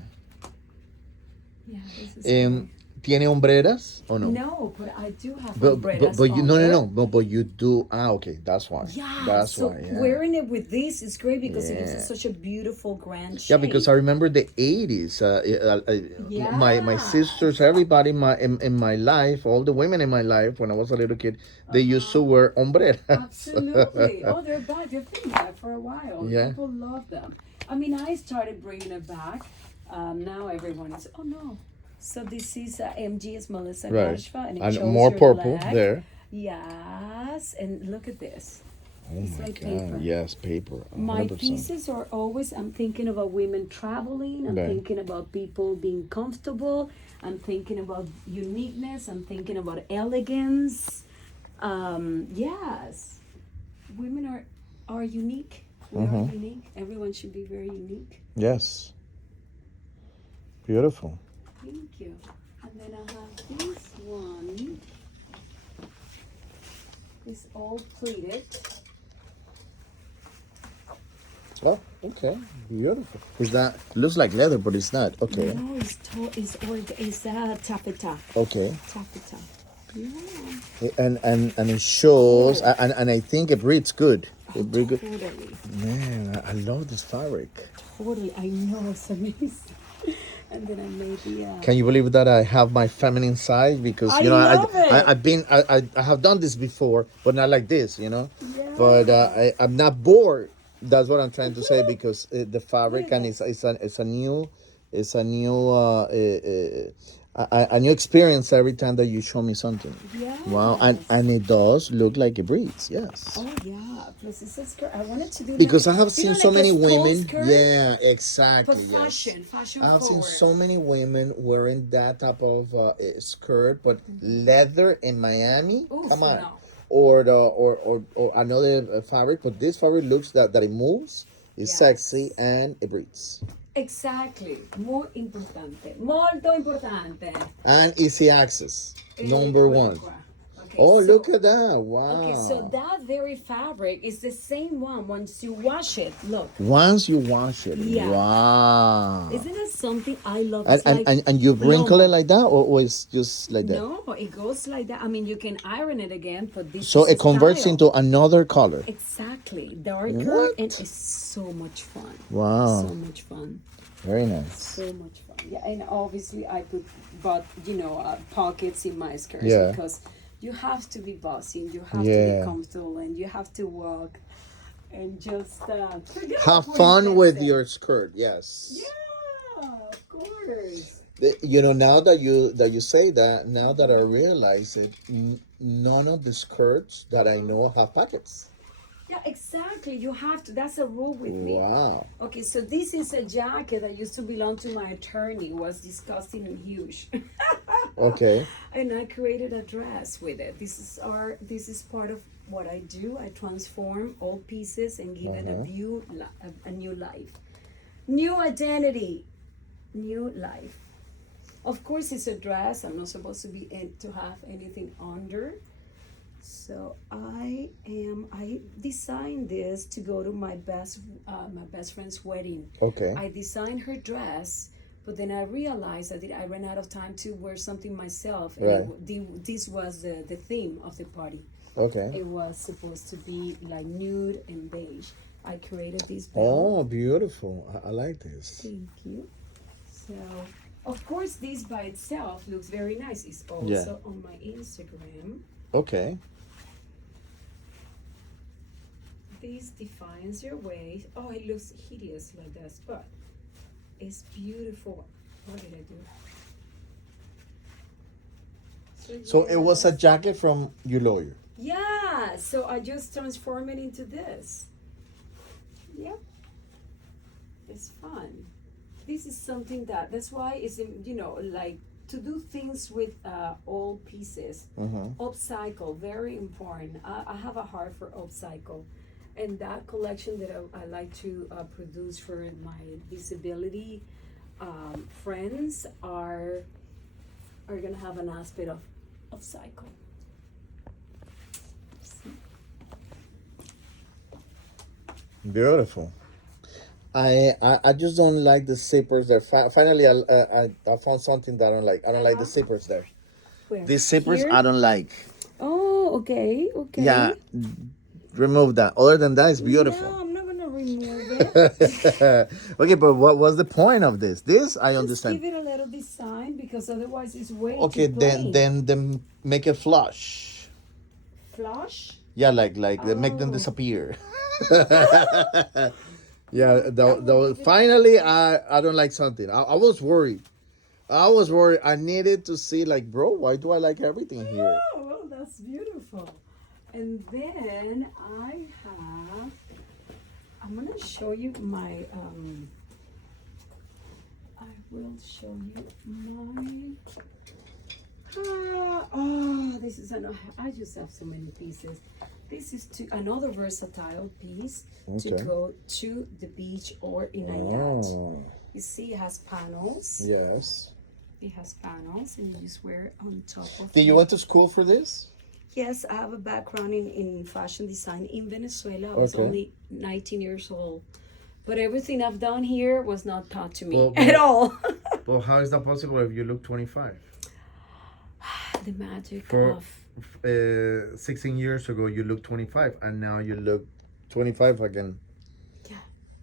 Yeah, this is Um, ¿Tiene hombreras o no? no, but I do have But hombreras you on no there. but you do okay, that's why. Yeah, That's so why, yeah. wearing it with this is great because it gives Yeah. it such a beautiful grand shape. Yeah, because I remember the 80s. My sisters, everybody in my life, all the women in my life when I was a little kid, they used to wear hombreras. Absolutely. Oh, they're back. They've been back for a while. Yeah. People love them. I mean, I started bringing it back. Now everyone is, oh no. So this is MG's Melissa Right. GARSVA, and it And shows more your purple leg. there. Yes, and look at this. Oh It's my like God! paper. Yes, paper. My 100%. pieces are always, I'm thinking about women traveling, I'm Right. thinking about people being comfortable, I'm thinking about uniqueness, I'm thinking about elegance. Yes, women are unique. We are unique. Everyone should be very unique. Yes. Beautiful. Thank you. And then I have this one. It's all pleated. Oh, okay. Beautiful. Is that looks like leather, but it's not. Okay. No, it's taffeta. Okay. Taffeta. Yeah. And it shows, and I think it breathes good. It breathes good. Totally. Man, I love this fabric. Totally. I know, it's amazing. And then I made the. Can you believe that I have my feminine side? Because I you know love it. I've been I have done this before, but not like this, you know. Yeah. But I'm not bored. That's what I'm trying to say, because the fabric, and it's a new a new experience every time that you show me something. Yeah. Wow, and it does look like it breathes. Yes. Oh yeah. Plus it's a skirt. I wanted to do Because like, I have you seen know, so like a many skull women. skirt, Yeah, exactly. but Yes. fashion I've seen forward. so many women wearing that type of skirt, but leather in Miami. Oof, Come on, no. or another fabric, but this fabric looks that it moves. It's Yes. sexy and it breathes. Exactly. Muy importante. Molto importante. And easy access. Number one. Okay, Oh, so- look at that! Wow. Okay, so that very fabric is the same one once you wash it. Look, Once you wash it, Yeah. wow. isn't that something I love? And, It's and, like and, and you wrinkle Lomo. it like that, or it's just like that? No, it goes like that. I mean, you can iron it again, but this So is it converts style. into another color. Exactly darker, What? and it's so much fun. Wow. So much fun. Very nice. So much fun. Yeah, and obviously I bought pockets in my skirts Yeah. because you have to be bossy and you have to Yeah. be comfortable and you have to walk and just forget Have about fun with princess. your skirt, yes. Yeah, of course. You know, now that you say that, now that I realize it, none of the skirts that I know have pockets. Yeah, exactly. You have to. That's a rule with me. Wow. Okay, so this is a jacket that used to belong to my attorney. It was disgusting and huge. Okay. And I created a dress with it. This is part of what I do. I transform old pieces and give it a new life. New identity, new life. Of course, it's a dress. I'm not supposed to to have anything under. So I designed this to go to my best friend's wedding. Okay. I designed her dress, but then I realized that I ran out of time to wear something myself. And Right. this was the theme of the party. Okay. It was supposed to be like nude and beige. I created this belt. Oh, beautiful. I like this. Thank you. So, of course, this by itself looks very nice. It's also Yeah. on my Instagram. Okay. This defines your waist. Oh, it looks hideous like this, but it's beautiful. What did I do? So it was a jacket from your lawyer. Yeah, so I just transform it into this. Yep. It's fun. This is something that's why it's, like to do things with old pieces. Upcycle, very important. I have a heart for upcycle. And that collection that I like to produce for my disability friends are gonna have an aspect of cycle. Beautiful. I just don't like the zippers there. Finally, I found something that I don't like. I don't like the zippers there. Where? These zippers Here? I don't like. Oh, okay. Yeah, remove that. Other than that, it's No, beautiful. I'm not gonna remove it. Okay, but what was the point of this? This I Just understand. give it a little design because otherwise it's way Okay, too plain. then make it flush. Flush? Yeah, like make them Oh. disappear. Yeah, Finally I don't like something. I was worried. I was worried. I needed to see like, bro, why do I like everything here? Oh, well, that's beautiful. And then I'm gonna show you my, I will show you my, this is I just have so many pieces. This is another versatile piece to Okay. go to the beach or in a yacht. You see, it has panels. Yes. It has panels, and you just wear it on top of. Did you it. went to school for this? Yes, I have a background in fashion design in Venezuela. I was Okay. only 19 years old. But everything I've done here was not taught to me Well, at all. But how is that possible if you look 25? The magic For of 16 years ago you looked 25 and now you look 25 again.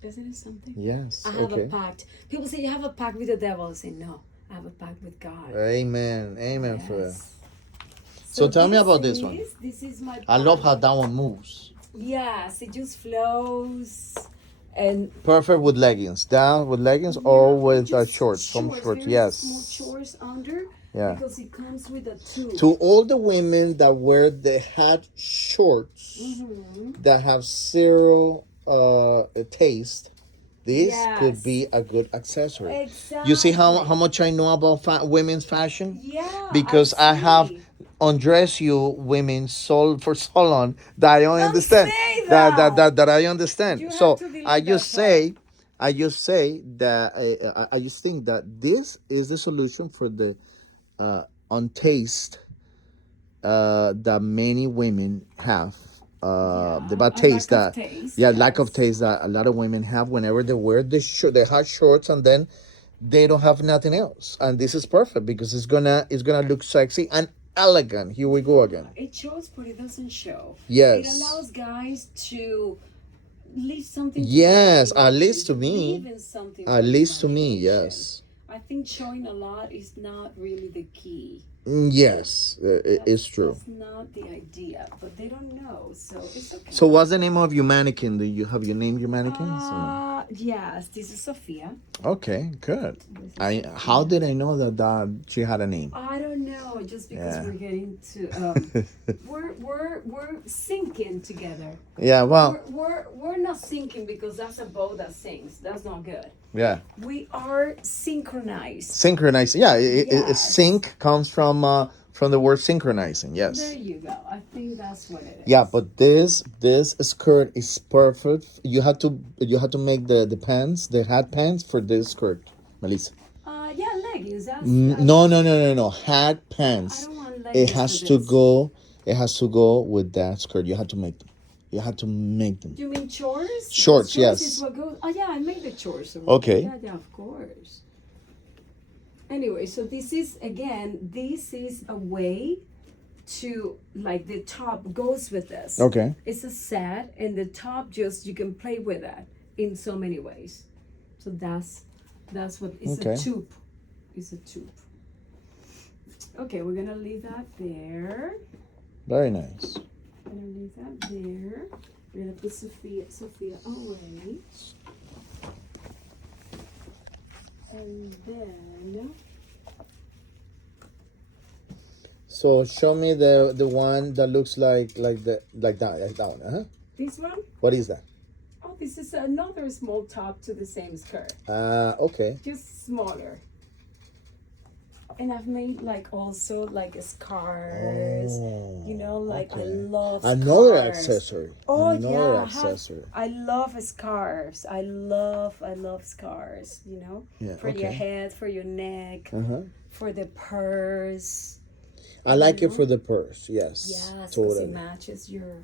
isn't it something? Yes. I have Okay. a pact. People say you have a pact with the devil. I say no, I have a pact with God. Amen. Amen for that. Yes. So tell me about this one. This is my I love pact. how that one moves. Yes, it just flows. And Perfect with leggings. Down with leggings or with just shorts. Some shorts. very Yes. small shorts under. Yeah. Because it comes with a tube. To all the women that wear the hat shorts that have zero taste, this could Yes. be a good accessory. Exactly. You see how much I know about women's fashion? Yeah. Because I have see. undressed you women so for so long that I don't understand. say That I understand. You have So to delete I just that part. I just say that I just think that this is the solution for the untaste that many women have. The bad a taste lack of that taste, lack of yes. taste that a lot of women have whenever they wear the hot shorts and then they don't have nothing else. And this is perfect because it's gonna look sexy and elegant. Here we go again. It shows, but it doesn't show. Yes. It allows guys to leave something. to Yes, the at least to imagination, me. believe in something At for least to me, imagination. yes. I think showing a lot is not really the key. Yes, it's true. That's not the idea, but they don't know, so it's okay. So what's the name of your mannequin? Do you have you named your mannequins? Yes, this is Sophia. Okay, good. This is How Sophia. did I know that she had a name? I don't know, just because Yeah. we're getting to we're sinking together. Yeah, well, We're not sinking because that's a boat that sinks. That's not good. yeah. We are synchronized. Synchronizing. Yeah, Yes. sync comes from the word synchronizing. There Yes. you go. I think that's what it is. Yeah, but this skirt is perfect. You had to make the pants, the hat pants for this skirt, Melissa. Yeah, leggings. That's No. Hat I pants. don't want It leggings has for to this. go. It has to go with that skirt. You have to make them. You have to make them. You mean chores? Shorts, Chores yes. is what goes. Oh yeah, I made the chores already. Okay. Yeah, of course. Anyway, so this is a way to, like, the top goes with this. Okay. It's a set, and the top, just you can play with that in so many ways. So that's what it's Okay. a tube. It's a tube. Okay, we're gonna leave that there. Very nice. Gonna leave that there. We're gonna put Sophia away. And then So show me the one that looks like that one. Uh-huh. this one. What is that? Oh, this is another small top to the same skirt, Okay. just smaller. And I've made like also like scarves. You know, like I okay. love Another scarves. accessory. Oh Another yeah, accessory. I love scarves. I love scarves. You know, Yeah, for your okay. head, for your neck, Uh-huh. for the purse. I like You it know? for the purse. Yes. Yes, because Totally. it matches your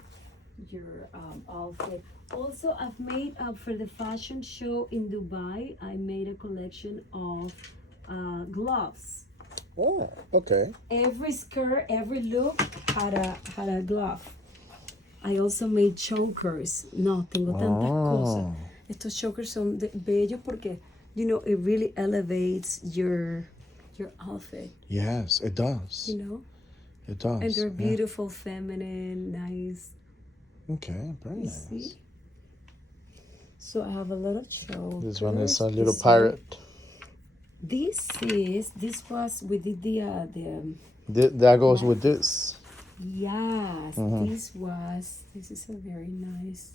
outfit. Also, I've made for the fashion show in Dubai. I made a collection of gloves. Oh, okay. Every skirt, every look had a glove. I also made chokers. No, tengo tantas cosas. Oh. Estos chokers son bellos porque, you know, it really elevates your outfit. Yes, it does. You know, It does. and they're yeah. beautiful, feminine, nice. Okay, very You nice. see? So I have a lot of chokers. This one is a little This one. pirate. This was we did the That goes with this. yes. Mhm. This is a very nice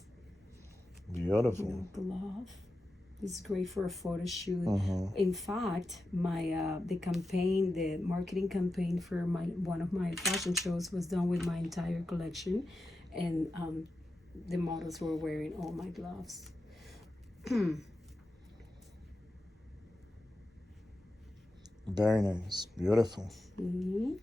Beautiful. glove. This is great for a photo shoot. Mhm. In fact, my the marketing campaign for one of my fashion shows was done with my entire collection, and the models were wearing all my gloves. Very nice. Beautiful. And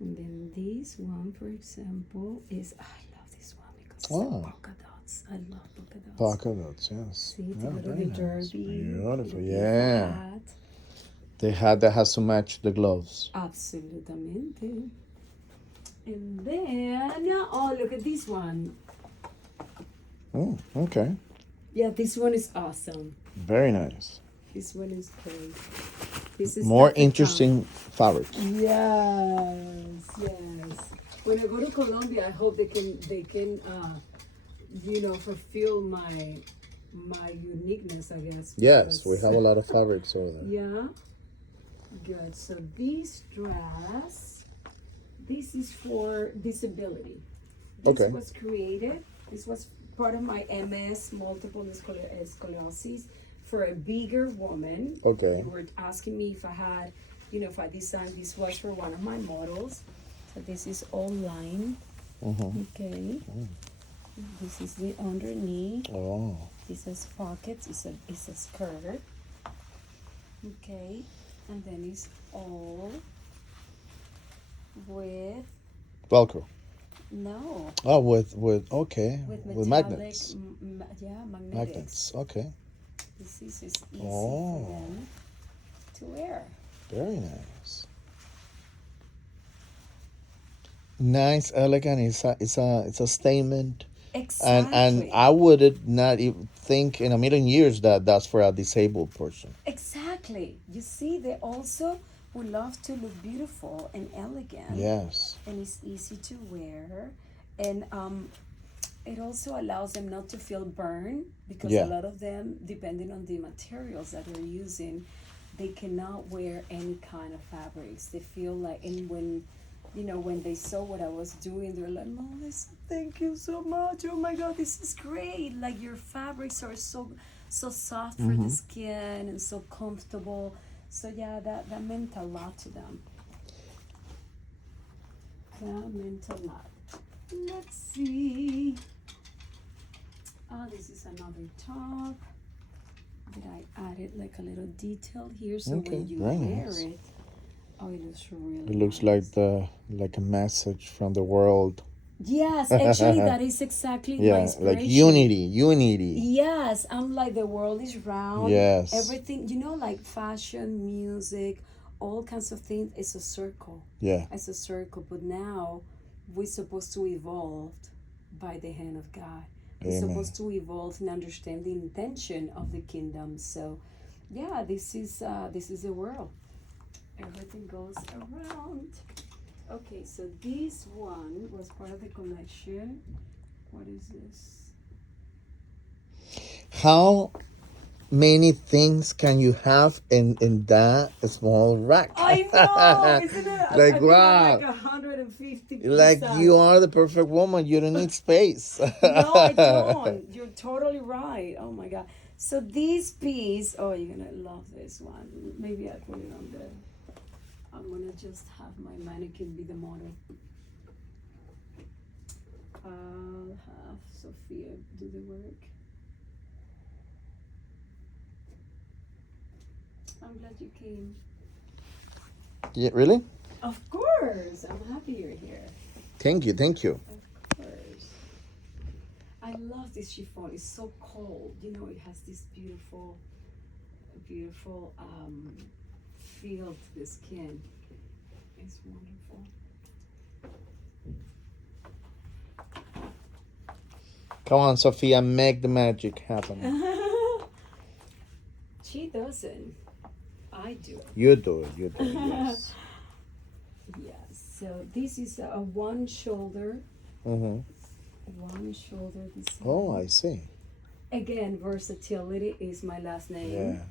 then this one, for example, is I love this one because it's Oh. polka dots. I love polka dots. Polka dots, yes. See, to Yeah, go to very the nice. derby. Beautiful, the yeah. hat. The hat that has to match the gloves. Absolutamente. And then, oh, look at this one. Okay. Yeah, this one is awesome. Very nice. This one is great. This is More the interesting fabric. Yes, yes. When I go to Colombia, I hope they can fulfill my uniqueness, I guess. Yes, we because- have a lot of fabrics over there. Yeah. Good. So this dress, this is for disability. This Okay. was created. This was part of my MS, multiple sclerosis, for a bigger woman. Okay. You were asking me if I had, if I designed this was for one of my models. So this is all line. Okay. This is the underneath. Oh. This has pockets. It's a skirt. Okay, and then it's all with Velcro. no Oh, with okay. with With metallic, magnets. magnetics. Magnets. Okay. This is easy Oh. for them to wear. Very nice. Nice, elegant. It's a statement. Exactly. And I would not even think in a million years that that's for a disabled person. Exactly. You see, they also who love to look beautiful and elegant. Yes. And it's easy to wear. And it also allows them not to feel burned because Yeah. a lot of them, depending on the materials that they're using, they cannot wear any kind of fabrics. They feel like, and when when they saw what I was doing, they're like, Melissa, thank you so much. Oh my God, this is great. Like your fabrics are so soft for the skin and so comfortable. So yeah, that meant a lot to them. That meant a lot. Let's see. Oh, this is another top that I added like a little detail here, so Okay, when you very wear nice. it, oh, it looks really It looks nice. like a message from the world. Yes, actually, that is exactly my Yeah, like inspiration. unity. Yes, I'm like the world is round. Yes. Everything, like fashion, music, all kinds of things. It's a circle. Yeah. It's a circle. But now we're supposed to evolve by the hand of God. We're Amen. supposed to evolve and understand the intention of the kingdom. So, yeah, this is the world. Everything goes around. Okay, so this one was part of the collection. What is this? How many things can you have in that small rack? I know, isn't it? I Like, think wow. I'm like 150 Like pieces. you are the perfect woman. You don't need space. No, I don't. You're totally right. Oh my God. So this piece, oh, you're gonna love this one. Maybe I put it on there. I'm gonna just have my mannequin be the model. I'll have Sophia do the work. I'm glad you came. Yeah, really? Of course. I'm happy you're here. Thank you. Of course. I love this chiffon. It's so cold. It has this beautiful feel to the skin. It's wonderful. Come on, Sophia, make the magic happen. She doesn't. I do. You do it, yes. Yes. So this is a one shoulder. Mm-hmm. One shoulder design. Oh, I see. Again, versatility is my last name. Yeah.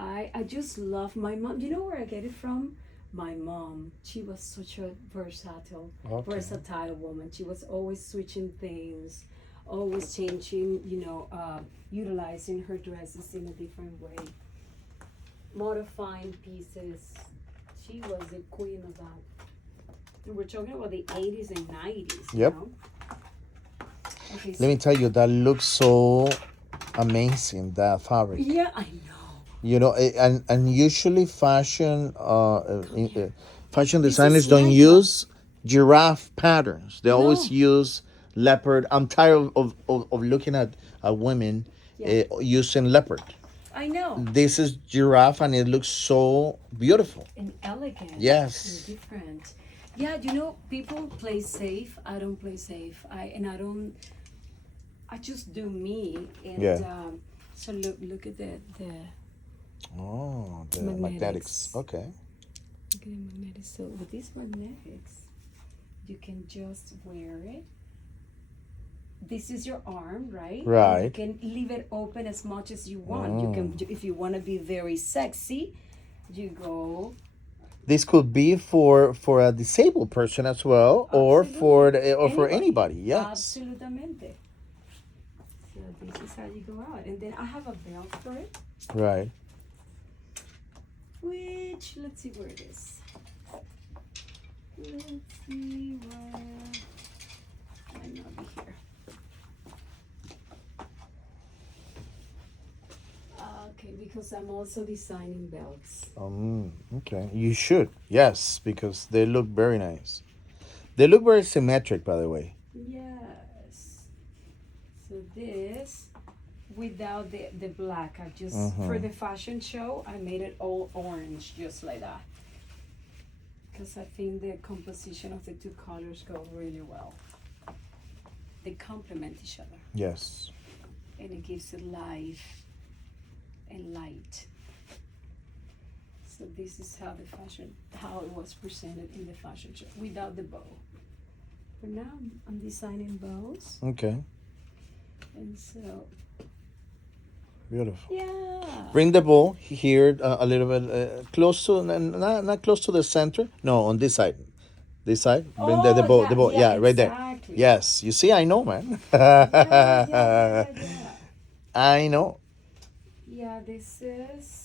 I just love my mom. You know where I get it from? My mom. She was such a versatile woman. She was always switching things, always changing, utilizing her dresses in a different way, modifying pieces. She was the queen of that. And we're talking about the 80s and 90s. Yep. Okay, Let me tell you, that looks so amazing, that fabric. yeah, I know. And usually fashion designers is don't like use giraffe patterns. They always No. use leopard. I'm tired of looking at women using leopard. I know. This is giraffe and it looks so beautiful. And elegant. Yes. And different. Yeah, people play safe. I don't play safe. I just do me. And so look at the Oh, the Magnetics. magnetics. Okay. look at the magnetics. So with these magnetics, you can just wear it. This is your arm, right? Right. You can leave it open as much as you want. You can, if you want to be very sexy, you go. This could be for a disabled person as well, or for anybody. Yes. Absolutamente. So this is how you go out, and then I have a belt for it. Right. Which, let's see where it is. Let's see where. Might not be here. Okay, because I'm also designing belts. Okay. You should. Yes, because they look very nice. They look very symmetric, by the way. Yes. So this, without the black, I just, for the fashion show, I made it all orange, just like that. Because I think the composition of the two colors go really well. They complement each other. Yes. And it gives it life and light. So this is how it was presented in the fashion show without the bow. But now I'm designing bows, Okay. and so Beautiful. yeah. Bring the bow here a little bit close to, not close to the center. No, on this side. This side. Bring the bow. The bow. Yeah, right there. exactly. Yes. You see, I know, man. Yeah. I know. Yeah, this is.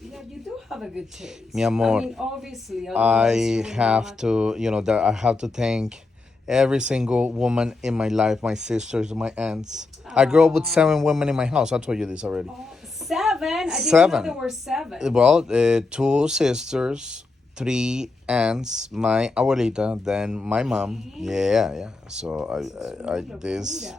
Yeah, you do have a good taste. Mi amor, I mean, obviously, I otherwise you would have not- to, that I have to thank every single woman in my life, my sisters, my aunts. I grew up with 7 women in my house. I told you this already. Oh, 7? I didn't know 7. there were 7. Well, 2 sisters, 3 aunts, my abuelita, then my mom. Yeah. So I this.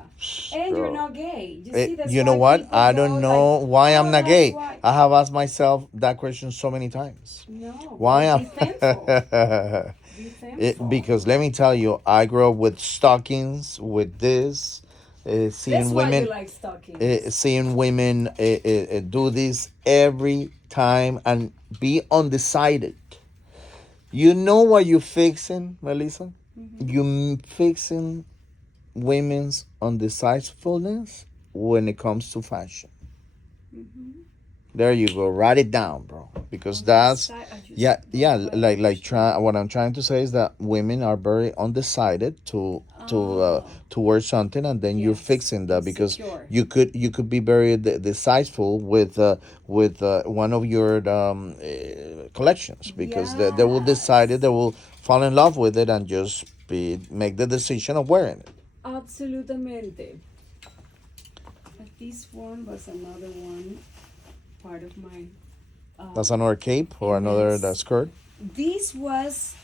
And you're Bro. not gay. You see, that's You know why what? people I go don't know like, why I'm "Oh, not that's gay. why-" I have asked myself that question so many times. No. Why Be am thankful. Be thankful. because let me tell you, I grew up with stockings, with this, seeing That's why women, you like stockings. seeing women do this every time and be undecided. You know what you fixing, Melissa? You fixing women's undecisiveness when it comes to fashion. There you go. Write it down, bro. Because that's what I'm trying to say is that women are very undecided to wear something, and then you're Yes, fixing that because insecure. you could be very decisive with one of your collections because they will decide it, they will fall in love with it and just make the decision of wearing it. Absolutamente. But this one was another one, part of my. That's another cape or another Yes. skirt. This is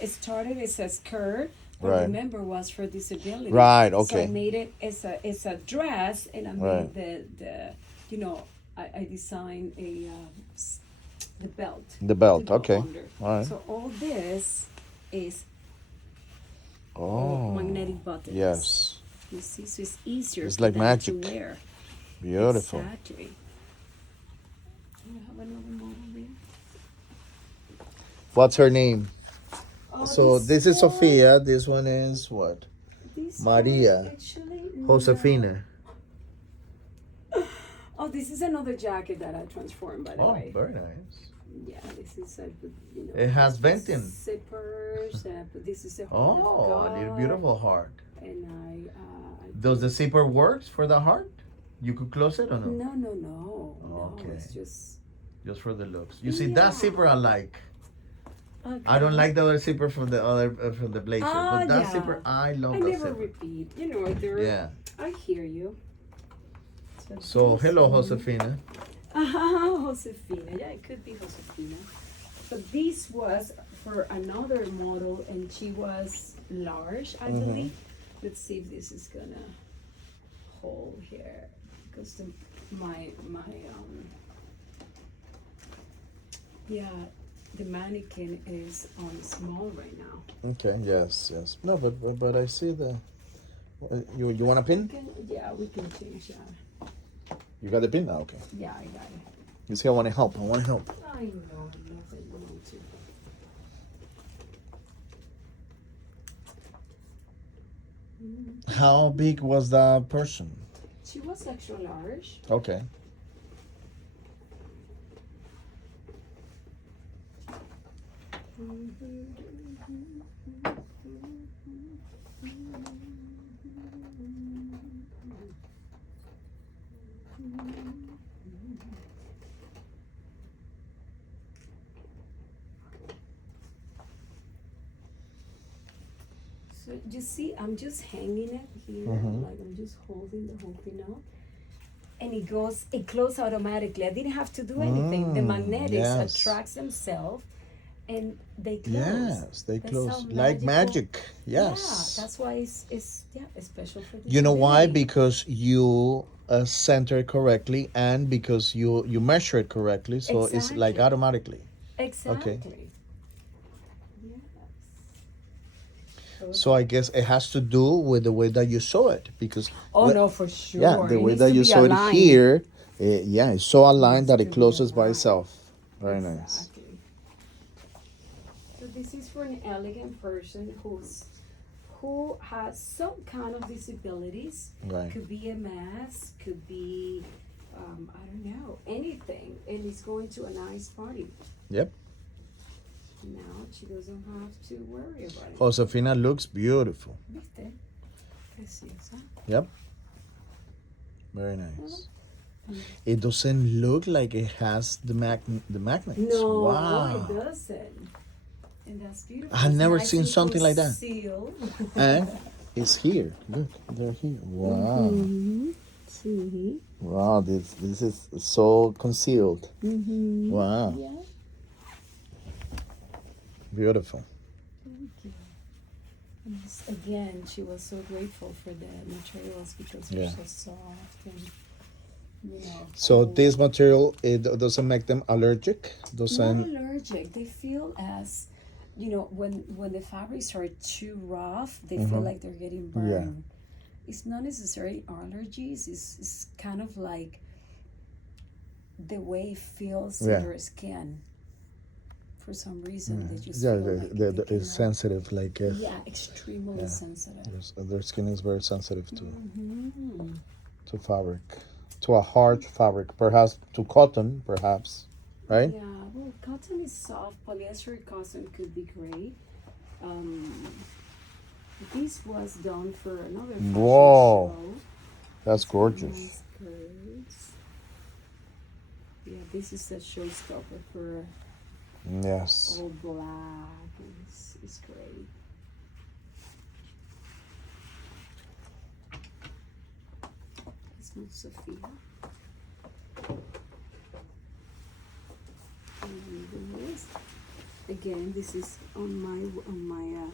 it started as a skirt, but Right. remember was for disability. Right, So I okay. made it as a dress, and I Right. made the I designed the belt. The belt, to go okay. under. All right. So all this is Oh, magnetic buttons. yes. You see, so it's easier It's for like them magic. to wear. Beautiful. Exactly. Do you have another model there? What's her name? Oh, So this is one- Sophia. This one is what? this Maria. one, actually, Josefina. no. Oh, this is another jacket that I transformed, by the Oh, way. very nice. Yeah, this is It has venting. zippers. But this is a heart of Oh, a God, little beautiful heart. And I Does the zipper works for the heart? You could close it or no? No. Okay. No, it's just. Just for the looks. You see, Yeah. that zipper I like. Okay. I don't like the other zipper from the other from the blazer, but that yeah. zipper I love. I that never zipper. repeat. You know, there. Yeah. I hear you. So this hello, one- Josefina. Josefina. Yeah, it could be Josefina. But this was for another model, and she was large, I believe. Let's see if this is gonna hold here, because the mannequin is on small right now. Okay. Yes. No, but I see the. You want a pin? We can change that. You got the pin now. Okay. Yeah, I got it. You see, I want to help. I know that you want to. How big was that person? She was extra large. Okay. So you see, I'm just hanging it here, like I'm just holding the whole thing up, and it closes automatically. I didn't have to do anything. The magnetics yes. attracts themselves, and they close. Yes, they That's close how like magical- magic. Yeah, Yes. that's why it's special for You know why? disability. Because you center correctly, and because you measure it correctly, so it's like Exactly. automatically. Exactly. Yes. So I guess it has to do with the way that you sew it, because Oh no, for sure. yeah, the It way needs that to you be sew it aligned. here Yeah, it's so aligned that it to be closes by aligned. itself. Very nice. Exactly. So this is for an elegant person who has some kind of disabilities. Right. Could be MS, could be I don't know, anything, and it's going to a nice party. Yep. Now she doesn't have to worry about it. Josefina looks beautiful. ¿Viste? Preciosa. Yep. Very nice. It doesn't look like it has the magnets. No, Wow. it doesn't. And that's beautiful. I have It's never nice seen and something like that. concealed. And it's here. Look, they're here. Wow. See? Wow, this is so concealed. Wow. Yeah. Beautiful. Thank you. And again, she was so grateful for the materials because they're Yeah. so soft and, So cool. this material, it doesn't make them allergic? Not Doesn't allergic. They feel as, when the fabrics are too rough, they feel like they're getting burned. It's not necessarily allergies. It's kind of like the way it feels in your skin. For some reason, they just feel like they it's cannot- sensitive, like extremely sensitive. their skin is very sensitive Mm-hmm. to fabric, to a hard fabric, perhaps to cotton, perhaps, right? Yeah, well, cotton is soft. Polyester cotton could be great. This was done for another fashion Whoa. show. That's Nice gorgeous. skirts. Yeah, this is a showstopper for Yes. all black. It's great. It's not Sophia. And this, again, this is on my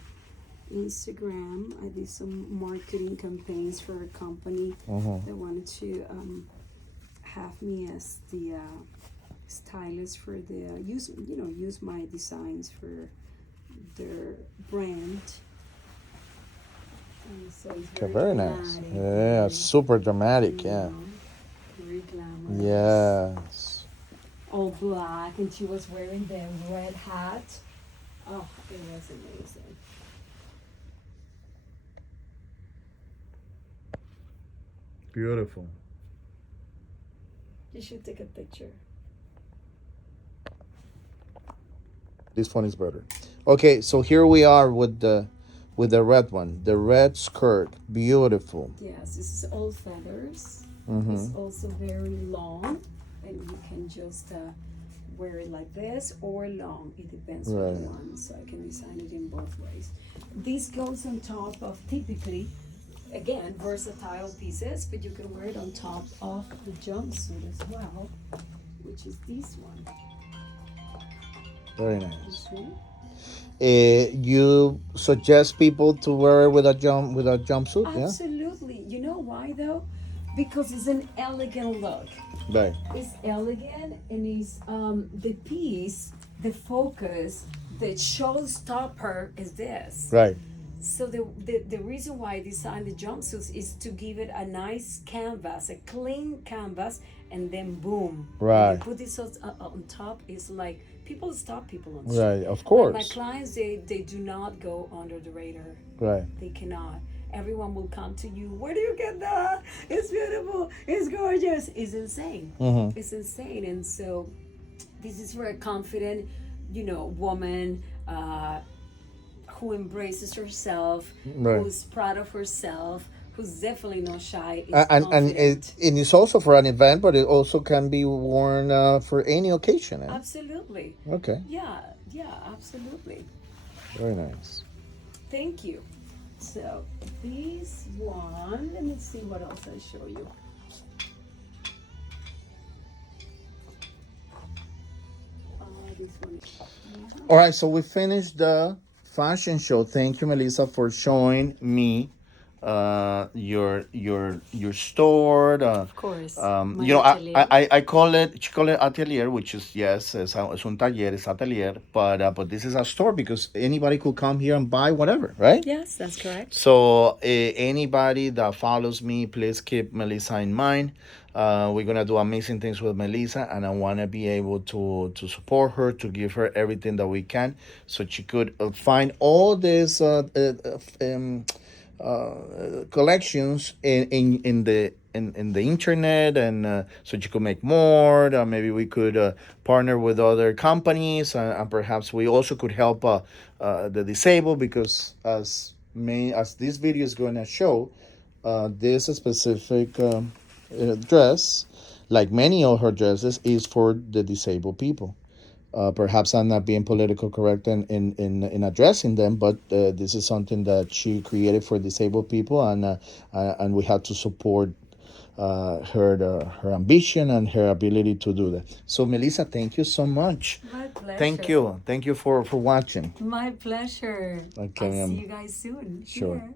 Instagram. I did some marketing campaigns for a company that wanted to have me as the stylist for the use my designs for their brand. And so it's Very nice. dramatic, Yeah, very, super dramatic. Yeah. very glamorous. Yes. All black, and she was wearing the red hat. Oh, it was amazing. Beautiful. You should take a picture. This one is better. Okay, so here we are with the red one, the red skirt. Beautiful. Yes, this is all feathers. Mm-hmm. It's also very long, and you can just wear it like this or long. It depends on Right. the one, so I can design it in both ways. This goes on top of typically, again, versatile pieces, but you can wear it on top of the jumpsuit as well, which is this one. Very nice. Okay. You suggest people to wear it with a jumpsuit? Yeah. Absolutely. You know why though? Because it's an elegant look. Right. It's elegant and it's the piece, the focus, the showstopper is this. Right. So the reason why I designed the jumpsuits is to give it a nice canvas, a clean canvas, and then boom. Right. When you put this on top, it's like people stop people on the Right. street. Of course. My clients, they do not go under the radar. Right. They cannot. Everyone will come to you. Where do you get that? It's beautiful. It's gorgeous. It's insane. Mm-hmm. It's insane. And so, this is for a confident, woman who embraces herself, Right. who's proud of herself, who's definitely not shy. Is And confident. it's also for an event, but it also can be worn for any occasion. Eh? Absolutely. Okay. Yeah. Absolutely. Very nice. Thank you. So this one, let me see what else I show you. This one. All right, so we finished the fashion show. Thank you, Melissa, for showing me your store. Of course. I call it, she call it atelier, which is, yes, es un taller, es atelier, but this is a store because anybody could come here and buy whatever, right? Yes, that's correct. So anybody that follows me, please keep Melissa in mind. We're gonna do amazing things with Melissa, and I want to be able to support her, to give her everything that we can, so she could find all these collections in the internet, and so you could make more. Maybe we could partner with other companies, and perhaps we also could help the disabled, because as this video is going to show, this specific dress, like many of her dresses, is for the disabled people. Perhaps I'm not being political correct in addressing them, but this is something that she created for disabled people, and we have to support her ambition and her ability to do that. So, Melissa, thank you so much. My pleasure. Thank you for watching. My pleasure. Okay, I'll see you guys soon. sure. Here.